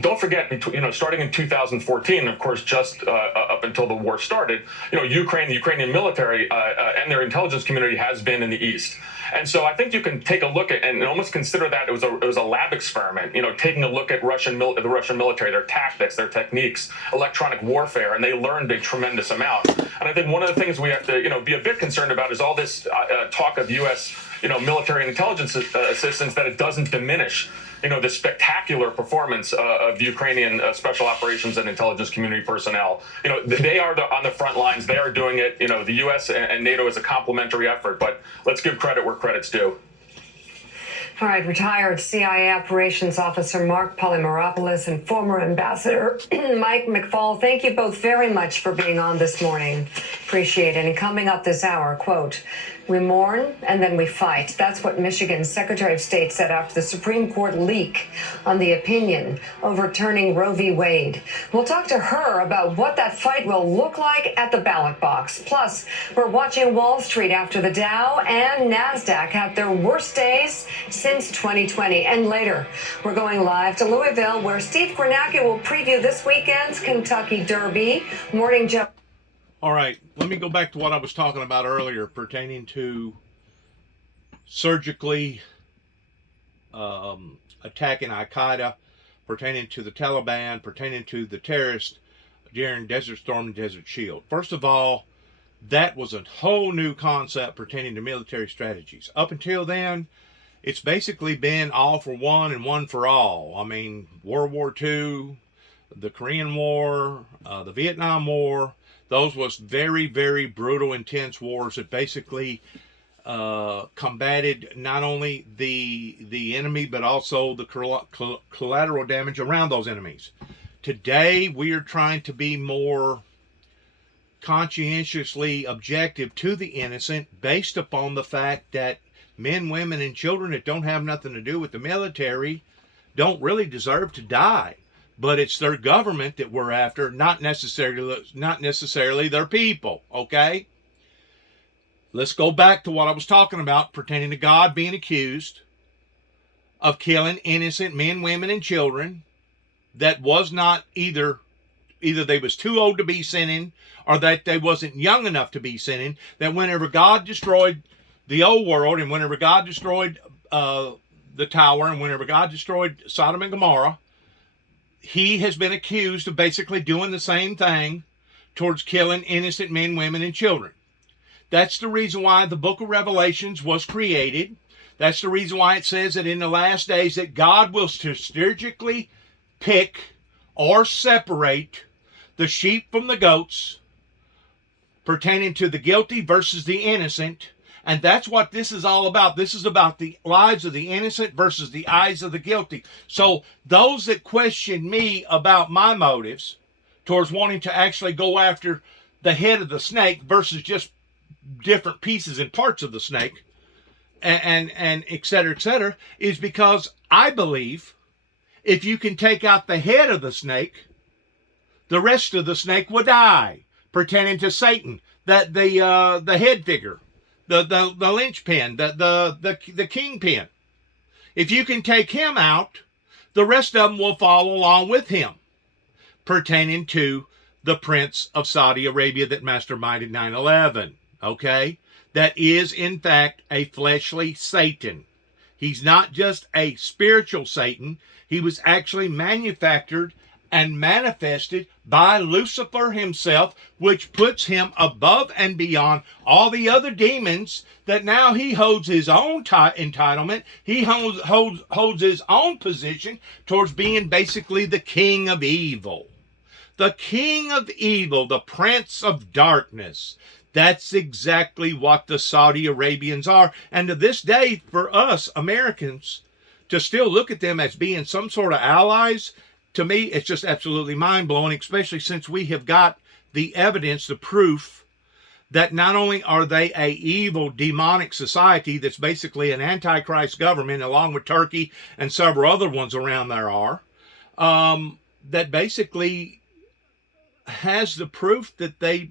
Don't forget, starting in 2014, of course, just up until the war started, the Ukrainian military and their intelligence community has been in the East. And so I think you can take a look at and almost consider that it was a lab experiment, taking a look at the Russian military, their tactics, their techniques, electronic warfare, and they learned a tremendous amount. And I think one of the things we have to, be a bit concerned about is all this talk of U.S., military and intelligence assistance, that it doesn't diminish, the spectacular performance of the Ukrainian special operations and intelligence community personnel. They are on the front lines. They are doing it. The U.S. and NATO is a complementary effort, but let's give credit where credit's due. All right, retired CIA operations officer Mark Polymeropoulos and former Ambassador Mike McFaul, thank you both very much for being on this morning. Appreciate it. And coming up this hour, quote, "We mourn and then we fight." That's what Michigan's Secretary of State said after the Supreme Court leak on the opinion overturning Roe v. Wade. We'll talk to her about what that fight will look like at the ballot box. Plus, we're watching Wall Street after the Dow and NASDAQ had their worst days since 2020. And later, we're going live to Louisville, where Steve Kornacki will preview this weekend's Kentucky Derby. Morning, Joe. All right, let me go back to what I was talking about earlier pertaining to surgically attacking Al-Qaeda, pertaining to the Taliban, pertaining to the terrorists during Desert Storm and Desert Shield. First of all, that was a whole new concept pertaining to military strategies. Up until then, it's basically been all for one and one for all. I mean, World War II, the Korean War, the Vietnam War. Those was very, very brutal, intense wars that basically combated not only the enemy, but also the collateral damage around those enemies. Today, we are trying to be more conscientiously objective to the innocent based upon the fact that men, women, and children that don't have nothing to do with the military don't really deserve to die. But it's their government that we're after, not necessarily their people, okay? Let's go back to what I was talking about pertaining to God being accused of killing innocent men, women, and children that was not either they was too old to be sinning or that they wasn't young enough to be sinning, that whenever God destroyed the old world and whenever God destroyed the tower and whenever God destroyed Sodom and Gomorrah, he has been accused of basically doing the same thing towards killing innocent men, women, and children. That's the reason why the book of Revelations was created. That's the reason why it says that in the last days that God will strategically pick or separate the sheep from the goats pertaining to the guilty versus the innocent. And that's what this is all about. This is about the lives of the innocent versus the eyes of the guilty. So those that question me about my motives towards wanting to actually go after the head of the snake versus just different pieces and parts of the snake, and et cetera, is because I believe if you can take out the head of the snake, the rest of the snake will die, pertaining to Satan, that the head figure, the linchpin, the kingpin. If you can take him out, the rest of them will follow along with him, pertaining to the Prince of Saudi Arabia that masterminded 9/11. Okay? That is, in fact, a fleshly Satan. He's not just a spiritual Satan. He was actually manufactured and manifested by Lucifer himself, which puts him above and beyond all the other demons, that now he holds his own entitlement. He holds his own position towards being basically the king of evil. The king of evil, the prince of darkness. That's exactly what the Saudi Arabians are. And to this day, for us Americans, to still look at them as being some sort of allies, to me, it's just absolutely mind-blowing, especially since we have got the evidence, the proof, that not only are they a evil, demonic society that's basically an antichrist government, along with Turkey and several other ones around there are, that basically has the proof that they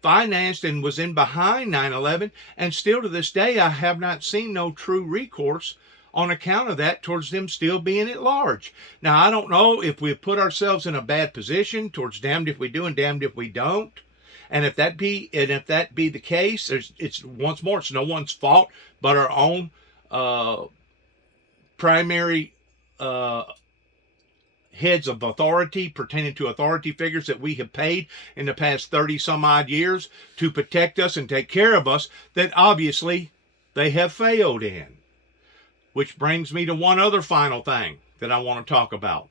financed and was in behind 9/11, and still to this day I have not seen no true recourse on account of that towards them still being at large. Now, I don't know if we put ourselves in a bad position towards damned if we do and damned if we don't. And if that be the case, it's once more, it's no one's fault but our own primary heads of authority pertaining to authority figures that we have paid in the past 30 some odd years to protect us and take care of us, that obviously they have failed in. Which brings me to one other final thing that I want to talk about.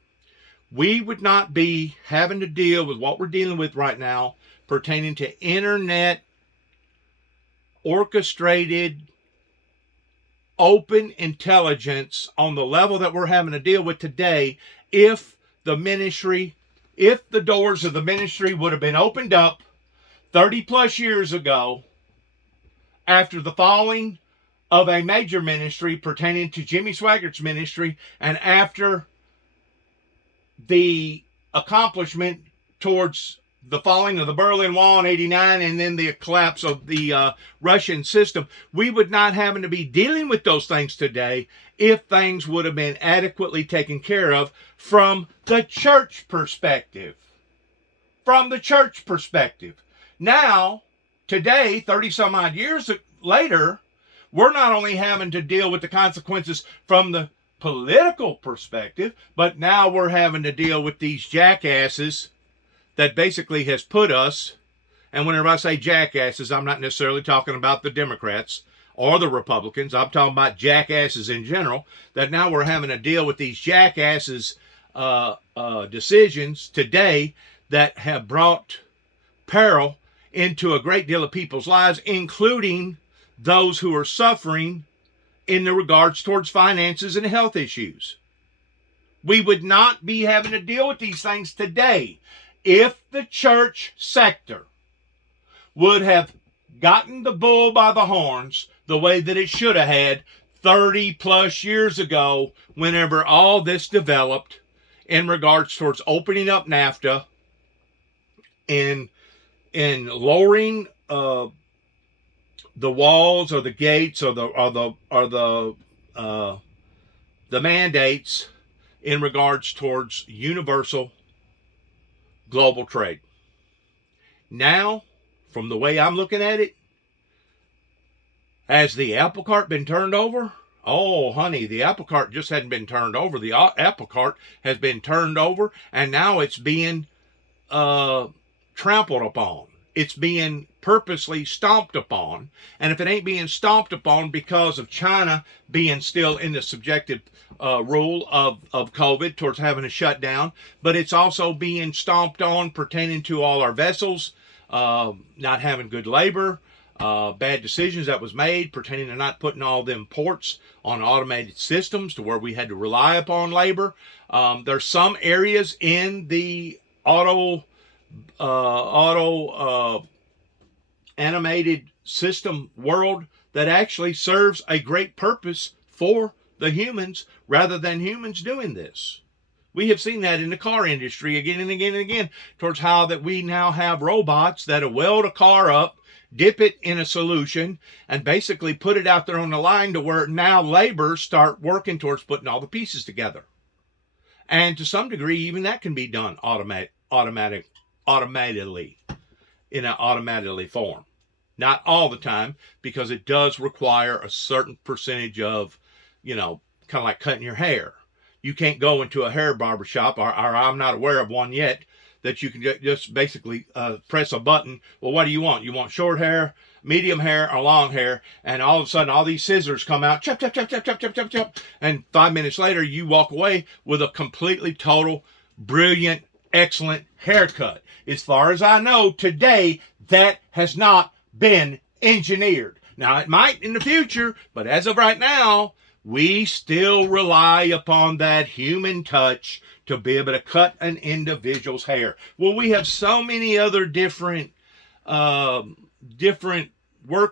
We would not be having to deal with what we're dealing with right now pertaining to internet orchestrated open intelligence on the level that we're having to deal with today if the doors of the ministry would have been opened up 30 plus years ago after the falling of a major ministry pertaining to Jimmy Swaggart's ministry, and after the accomplishment towards the falling of the Berlin Wall in 89 and then the collapse of the Russian system. We would not having to be dealing with those things today if things would have been adequately taken care of from the church perspective. From the church perspective. Now, today, 30 some odd years later, we're not only having to deal with the consequences from the political perspective, but now we're having to deal with these jackasses that basically has put us, and whenever I say jackasses, I'm not necessarily talking about the Democrats or the Republicans. I'm talking about jackasses in general, that now we're having to deal with these jackasses decisions today that have brought peril into a great deal of people's lives, including those who are suffering in the regards towards finances and health issues. We would not be having to deal with these things today if the church sector would have gotten the bull by the horns the way that it should have had 30 plus years ago, whenever all this developed in regards towards opening up NAFTA and lowering the walls or the gates or the mandates in regards towards universal global trade. Now, from the way I'm looking at it, has the apple cart been turned over? Oh, honey, the apple cart just hadn't been turned over. The apple cart has been turned over, and now it's being trampled upon. It's being purposely stomped upon. And if it ain't being stomped upon because of China being still in the subjective rule of COVID towards having to shut down, but it's also being stomped on pertaining to all our vessels, not having good labor, bad decisions that was made pertaining to not putting all them ports on automated systems to where we had to rely upon labor. There's some areas in the auto animated system world that actually serves a great purpose for the humans rather than humans doing this. We have seen that in the car industry again and again and again, towards how that we now have robots that'll weld a car up, dip it in a solution, and basically put it out there on the line to where now laborers start working towards putting all the pieces together. And to some degree, even that can be done automatically in an automatically form. Not all the time, because it does require a certain percentage of, kind of like cutting your hair. You can't go into a hair barber shop, or I'm not aware of one yet, that you can just basically press a button. Well, what do you want? You want short hair, medium hair, or long hair? And all of a sudden, all these scissors come out, chop, chop, chop, chop, chop, chop, chop, chop. And 5 minutes later, you walk away with a completely total, brilliant, excellent haircut. As far as I know, today, that has not been engineered. Now, it might in the future, but as of right now, we still rely upon that human touch to be able to cut an individual's hair. Well, we have so many other different work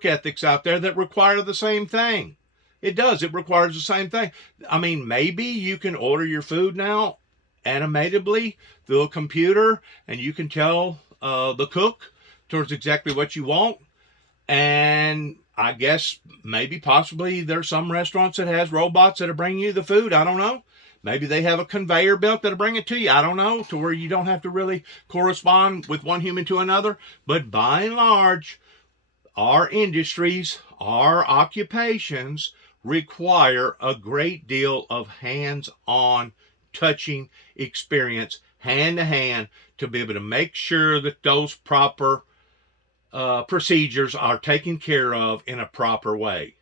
ethics out there that require the same thing. It does. It requires the same thing. I mean, maybe you can order your food now animatively through a computer, and you can tell the cook towards exactly what you want. And I guess maybe possibly there's some restaurants that has robots that'll bring you the food. I don't know. Maybe they have a conveyor belt that'll bring it to you. I don't know, to where you don't have to really correspond with one human to another. But by and large, our industries, our occupations require a great deal of hands-on touching experience, hand to hand, to be able to make sure that those proper procedures are taken care of in a proper way.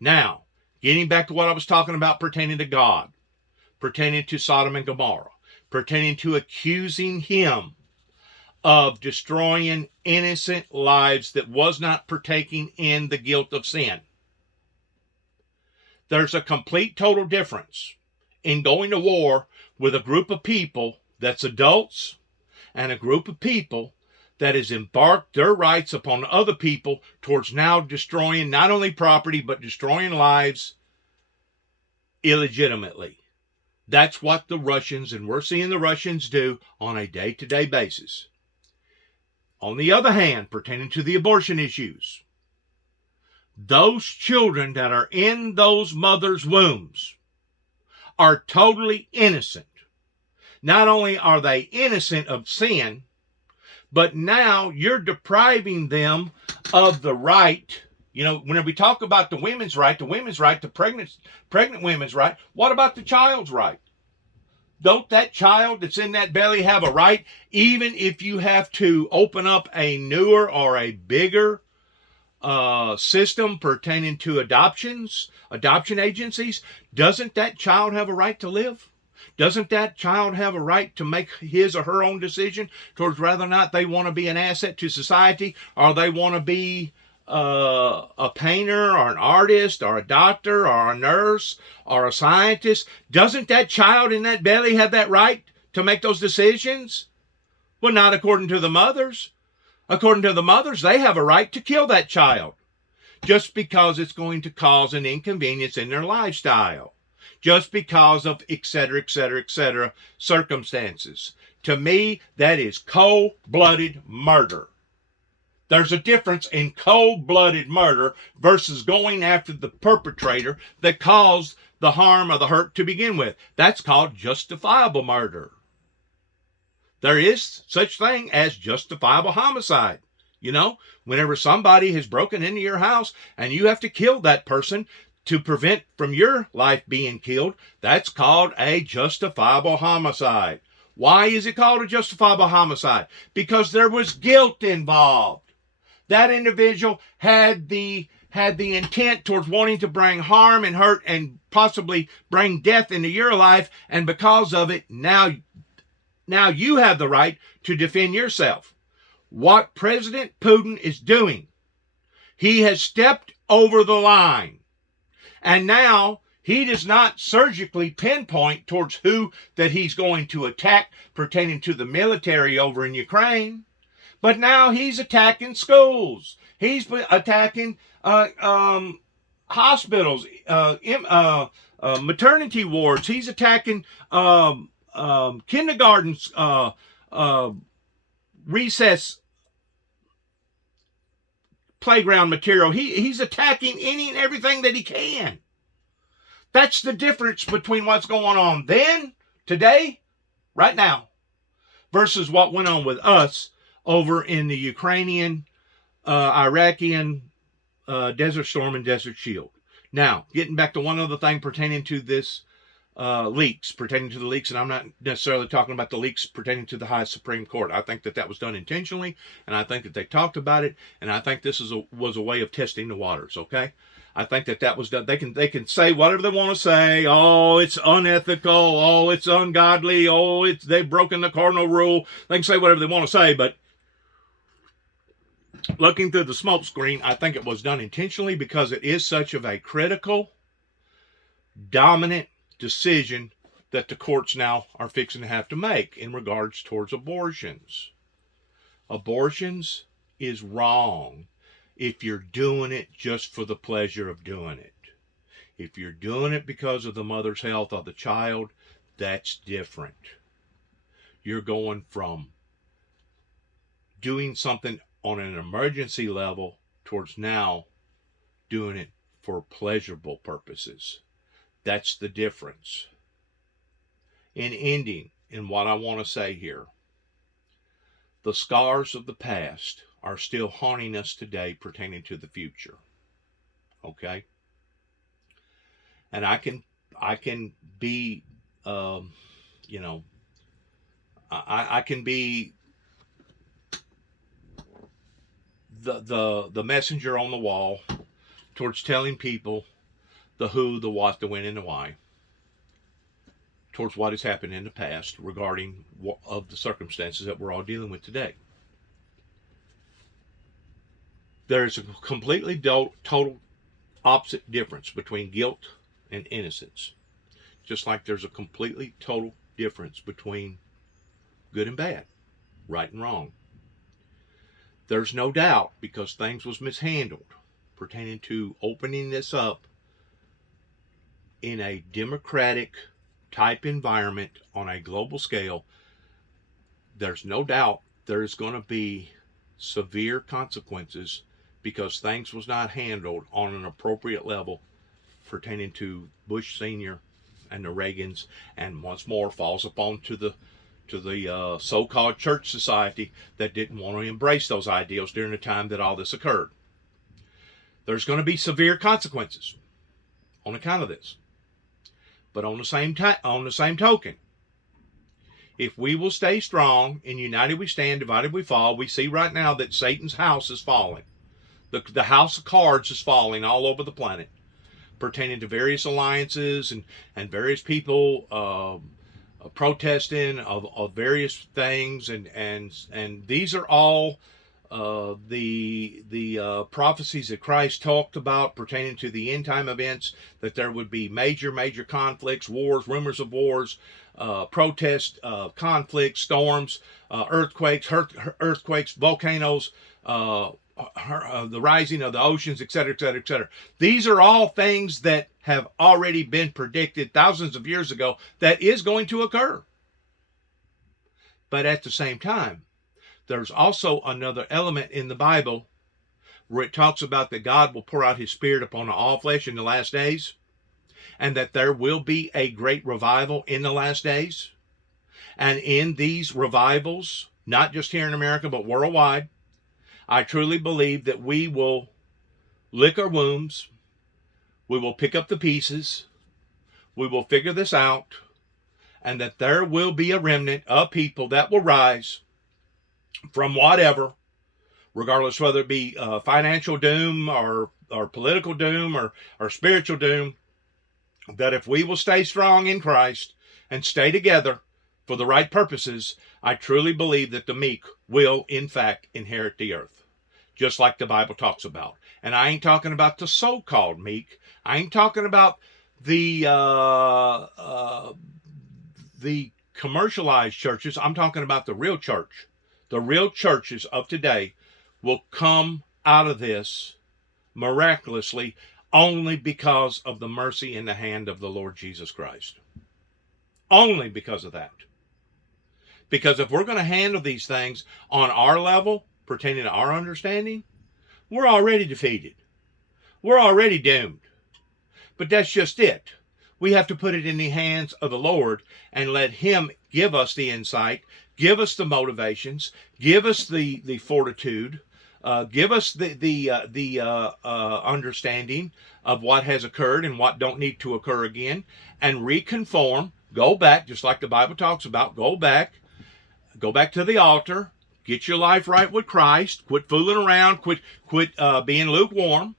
Now, getting back to what I was talking about pertaining to God, pertaining to Sodom and Gomorrah, pertaining to accusing him of destroying innocent lives that was not partaking in the guilt of sin. There's a complete total difference in going to war with a group of people that's adults and a group of people that has embarked their rights upon other people towards now destroying not only property, but destroying lives illegitimately. That's what the Russians, and we're seeing the Russians do on a day-to-day basis. On the other hand, pertaining to the abortion issues, those children that are in those mothers' wombs are totally innocent. Not only are they innocent of sin, but now you're depriving them of the right. Whenever we talk about the women's right, the pregnant women's right, what about the child's right? Don't that child that's in that belly have a right, even if you have to open up a newer or a bigger system pertaining to adoption agencies? Doesn't that child have a right to live? Doesn't that child have a right to make his or her own decision towards whether or not they want to be an asset to society, or they want to be a painter or an artist or a doctor or a nurse or a scientist? Doesn't that child in that belly have that right to make those decisions? Well, not according to the mothers. According to the mothers, they have a right to kill that child just because it's going to cause an inconvenience in their lifestyle, just because of et cetera, circumstances. To me, that is cold-blooded murder. There's a difference in cold-blooded murder versus going after the perpetrator that caused the harm or the hurt to begin with. That's called justifiable murder. There is such thing as justifiable homicide. Whenever somebody has broken into your house and you have to kill that person to prevent from your life being killed, that's called a justifiable homicide. Why is it called a justifiable homicide? Because there was guilt involved. That individual had the intent towards wanting to bring harm and hurt and possibly bring death into your life, and because of it, now you have the right to defend yourself. What President Putin is doing, he has stepped over the line. And now he does not surgically pinpoint towards who that he's going to attack pertaining to the military over in Ukraine. But now he's attacking schools. He's attacking hospitals, maternity wards. He's attacking kindergartens, recess playground material. He's attacking any and everything that he can. That's the difference between what's going on then, today, right now, versus what went on with us over in the Ukrainian, Iraqian Desert Storm and Desert Shield. Now, getting back to one other thing pertaining to this pertaining to the leaks, and I'm not necessarily talking about the leaks pertaining to the high Supreme Court. I think that was done intentionally, and I think that they talked about it, and I think this was a way of testing the waters, okay? I think that was done. They can say whatever they want to say. Oh, it's unethical. Oh, it's ungodly. Oh, they've broken the cardinal rule. They can say whatever they want to say, but looking through the smoke screen, I think it was done intentionally because it is such of a critical, dominant decision that the courts now are fixing to have to make in regards towards abortions. Abortions is wrong if you're doing it just for the pleasure of doing it. If you're doing it because of the mother's health of the child, that's different. You're going from doing something on an emergency level towards now doing it for pleasurable purposes. That's the difference. In ending, in what I want to say here, the scars of the past are still haunting us today pertaining to the future. Okay? And I can be, I can be the messenger on the wall towards telling people the who, the what, the when, and the why towards what has happened in the past regarding of the circumstances that we're all dealing with today. There's a completely total opposite difference between guilt and innocence. Just like there's a completely total difference between good and bad, right and wrong. There's no doubt, because things was mishandled pertaining to opening this up in a democratic type environment on a global scale, there's no doubt there's going to be severe consequences because things was not handled on an appropriate level pertaining to Bush Sr. and the Reagans, and once more falls upon to the so-called church society that didn't want to embrace those ideals during the time that all this occurred. There's going to be severe consequences on account of this. But on the same token, if we will stay strong and united we stand, divided we fall, we see right now that Satan's house is falling. The house of cards is falling all over the planet, pertaining to various alliances and various people protesting of various things, and these are all the prophecies that Christ talked about pertaining to the end time events, that there would be major conflicts, wars, rumors of wars, protests, conflicts, storms, earthquakes, volcanoes, the rising of the oceans, etc., etc., etc. These are all things that have already been predicted thousands of years ago that is going to occur. But at the same time, there's also another element in the Bible where it talks about that God will pour out his Spirit upon all flesh in the last days, and that there will be a great revival in the last days. And in these revivals, not just here in America, but worldwide, I truly believe that we will lick our wounds, we will pick up the pieces, we will figure this out, and that there will be a remnant of people that will rise from whatever, regardless whether it be financial doom or political doom or spiritual doom, that if we will stay strong in Christ and stay together for the right purposes, I truly believe that the meek will, in fact, inherit the earth, just like the Bible talks about. And I ain't talking about the so-called meek. I ain't talking about the commercialized churches. I'm talking about the real church. The real churches of today will come out of this miraculously only because of the mercy in the hand of the Lord Jesus Christ. Only because of that. Because if we're going to handle these things on our level, pertaining to our understanding, we're already defeated. We're already doomed. But that's just it. We have to put it in the hands of the Lord and let Him give us the insight, give us the motivations, give us the fortitude, give us the understanding of what has occurred and what don't need to occur again, and reconform. Go back, just like the Bible talks about. Go back to the altar. Get your life right with Christ. Quit fooling around. Quit being lukewarm.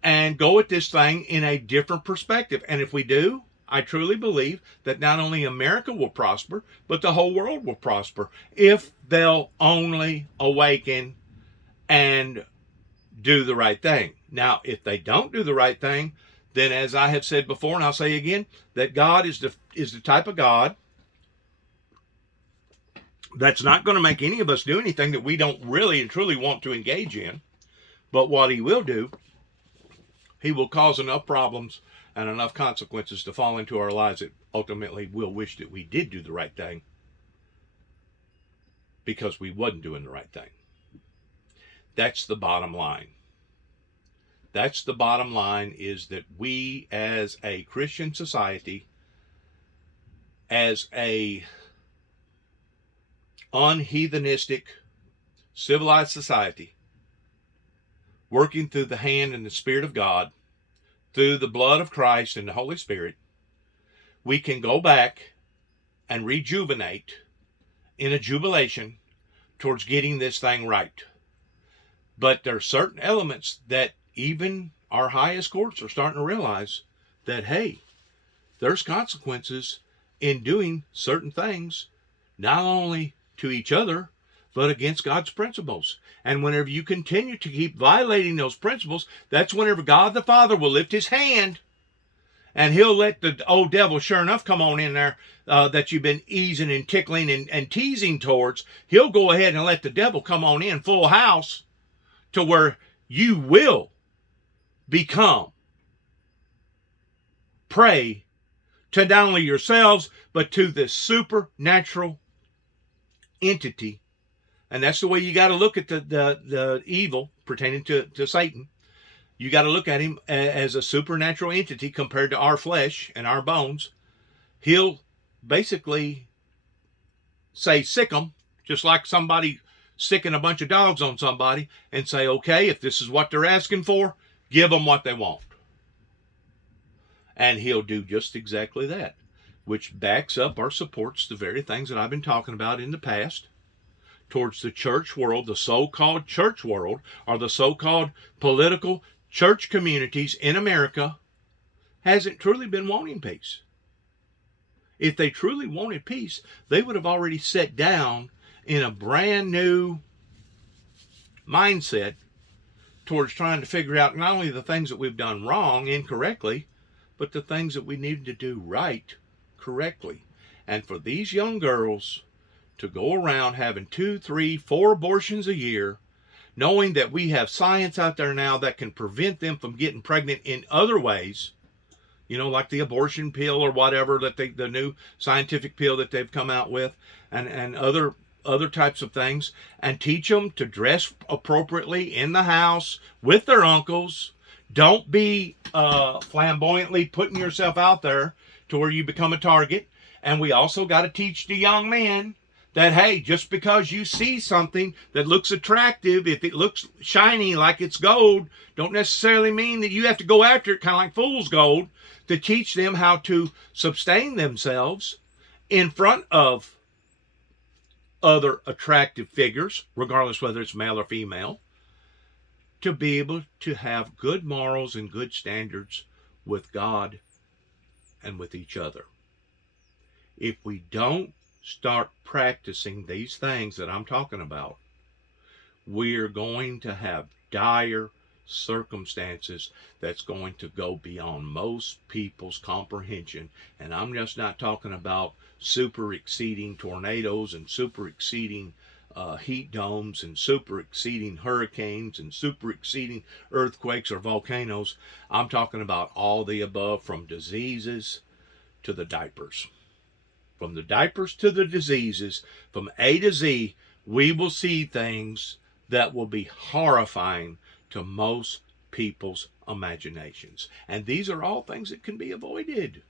And go at this thing in a different perspective. And if we do, I truly believe that not only America will prosper, but the whole world will prosper if they'll only awaken and do the right thing. Now, if they don't do the right thing, then as I have said before, and I'll say again, that God is the type of God that's not going to make any of us do anything that we don't really and truly want to engage in. But what He will do, He will cause enough problems and enough consequences to fall into our lives that ultimately we'll wish that we did do the right thing because we wasn't doing the right thing. That's the bottom line. That's the bottom line, is that we as a Christian society, as a unheathenistic, civilized society, working through the hand and the Spirit of God, through the blood of Christ and the Holy Spirit, we can go back and rejuvenate in a jubilation towards getting this thing right. But there are certain elements that even our highest courts are starting to realize that, hey, there's consequences in doing certain things, not only to each other, but against God's principles. And whenever you continue to keep violating those principles, that's whenever God the Father will lift His hand and He'll let the old devil sure enough come on in there that you've been easing and tickling and teasing towards. He'll go ahead and let the devil come on in full house to where you will become prey to not only yourselves, but to this supernatural entity. And that's the way you got to look at the evil pertaining to Satan. You got to look at him as a supernatural entity compared to our flesh and our bones. He'll basically say sick 'em, just like somebody sicking a bunch of dogs on somebody, and say, okay, if this is what they're asking for, give them what they want. And he'll do just exactly that, which backs up or supports the very things that I've been talking about in the past towards the church world, the so-called church world, or the so-called political church communities in America hasn't truly been wanting peace. If they truly wanted peace, they would have already sat down in a brand new mindset towards trying to figure out not only the things that we've done wrong, incorrectly, but the things that we need to do right, correctly. And for these young girls to go around having 2, 3, 4 abortions a year, knowing that we have science out there now that can prevent them from getting pregnant in other ways, like the abortion pill or whatever, that the new scientific pill that they've come out with, and other types of things, and teach them to dress appropriately in the house with their uncles. Don't be flamboyantly putting yourself out there to where you become a target. And we also got to teach the young men that, hey, just because you see something that looks attractive, if it looks shiny like it's gold, don't necessarily mean that you have to go after it, kind of like fool's gold, to teach them how to sustain themselves in front of other attractive figures, regardless whether it's male or female, to be able to have good morals and good standards with God and with each other. If we don't start practicing these things that I'm talking about, we're going to have dire circumstances that's going to go beyond most people's comprehension. And I'm just not talking about super exceeding tornadoes and super exceeding heat domes and super exceeding hurricanes and super exceeding earthquakes or volcanoes. I'm talking about all the above, from diseases to the diapers. From the diapers to the diseases, from A to Z, we will see things that will be horrifying to most people's imaginations. And these are all things that can be avoided.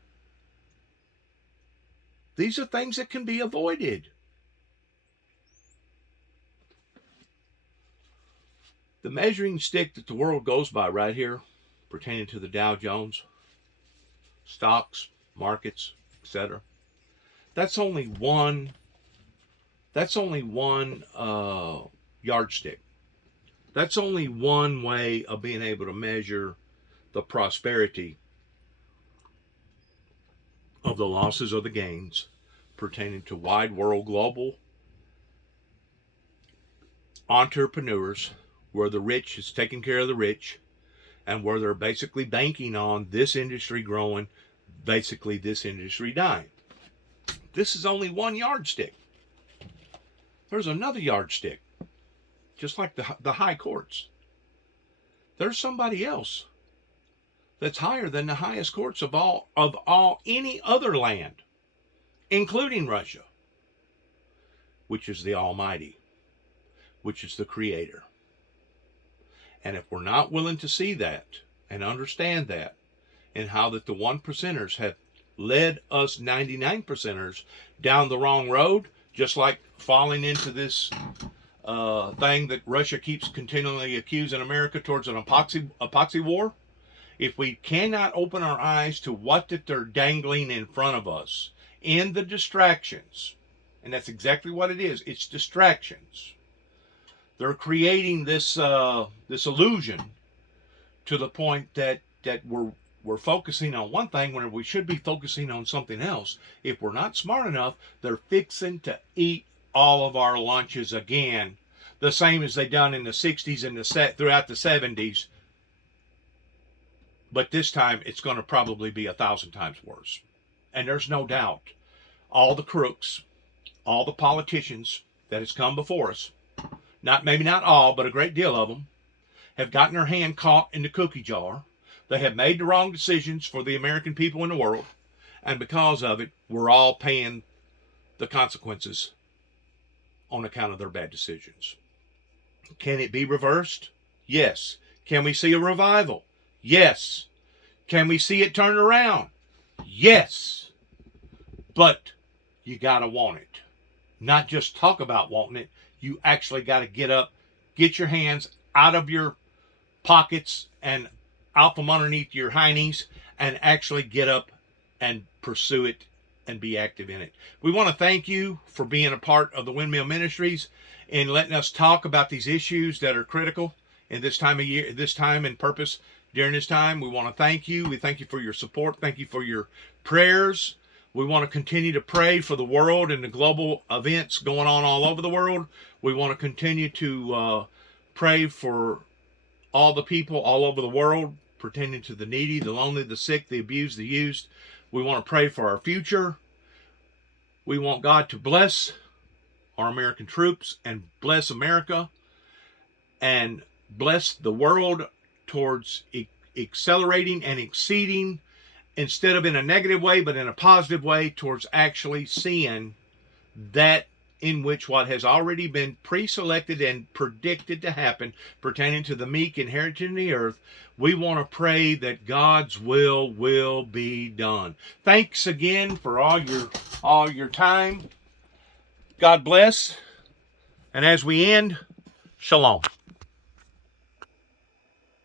These are things that can be avoided. The measuring stick that the world goes by right here, pertaining to the Dow Jones, stocks, markets, etc., that's only one yardstick. That's only one way of being able to measure the prosperity of the losses or the gains pertaining to wide world global entrepreneurs, where the rich is taking care of the rich, and where they're basically banking on this industry growing, basically this industry dying. This is only one yardstick. There's another yardstick, just like the high courts. There's somebody else that's higher than the highest courts of all any other land, including Russia, which is the Almighty, which is the Creator. And if we're not willing to see that and understand that, and how that the 1%ers have led us 99%ers down the wrong road, just like falling into this thing that Russia keeps continually accusing America towards an epoxy war. If we cannot open our eyes to what that they're dangling in front of us in the distractions, and that's exactly what it is, it's distractions. They're creating this illusion to the point that we're focusing on one thing when we should be focusing on something else. If we're not smart enough, they're fixing to eat all of our lunches again, the same as they done in the 60s and throughout the 70s. But this time it's going to probably be 1,000 times worse. And there's no doubt all the crooks, all the politicians that has come before us, maybe not all, but a great deal of them, have gotten their hand caught in the cookie jar. They have made the wrong decisions for the American people in the world, and because of it, we're all paying the consequences on account of their bad decisions. Can it be reversed? Yes. Can we see a revival? Yes. Can we see it turn around? Yes. But you got to want it. Not just talk about wanting it. You actually got to get up, get your hands out of your pockets and out from underneath your heinies, and actually get up and pursue it and be active in it. We want to thank you for being a part of the Windmill Ministries and letting us talk about these issues that are critical in this time of year, this time and purpose during this time. We want to thank you. We thank you for your support. Thank you for your prayers. We want to continue to pray for the world and the global events going on all over the world. We want to continue to pray for all the people all over the world pertaining to the needy, the lonely, the sick, the abused, the used. We want to pray for our future. We want God to bless our American troops and bless America and bless the world towards accelerating and exceeding, instead of in a negative way, but in a positive way, towards actually seeing that in which what has already been pre-selected and predicted to happen pertaining to the meek inheriting the earth. We want to pray that God's will be done. Thanks again for all your time. God bless. And as we end, shalom.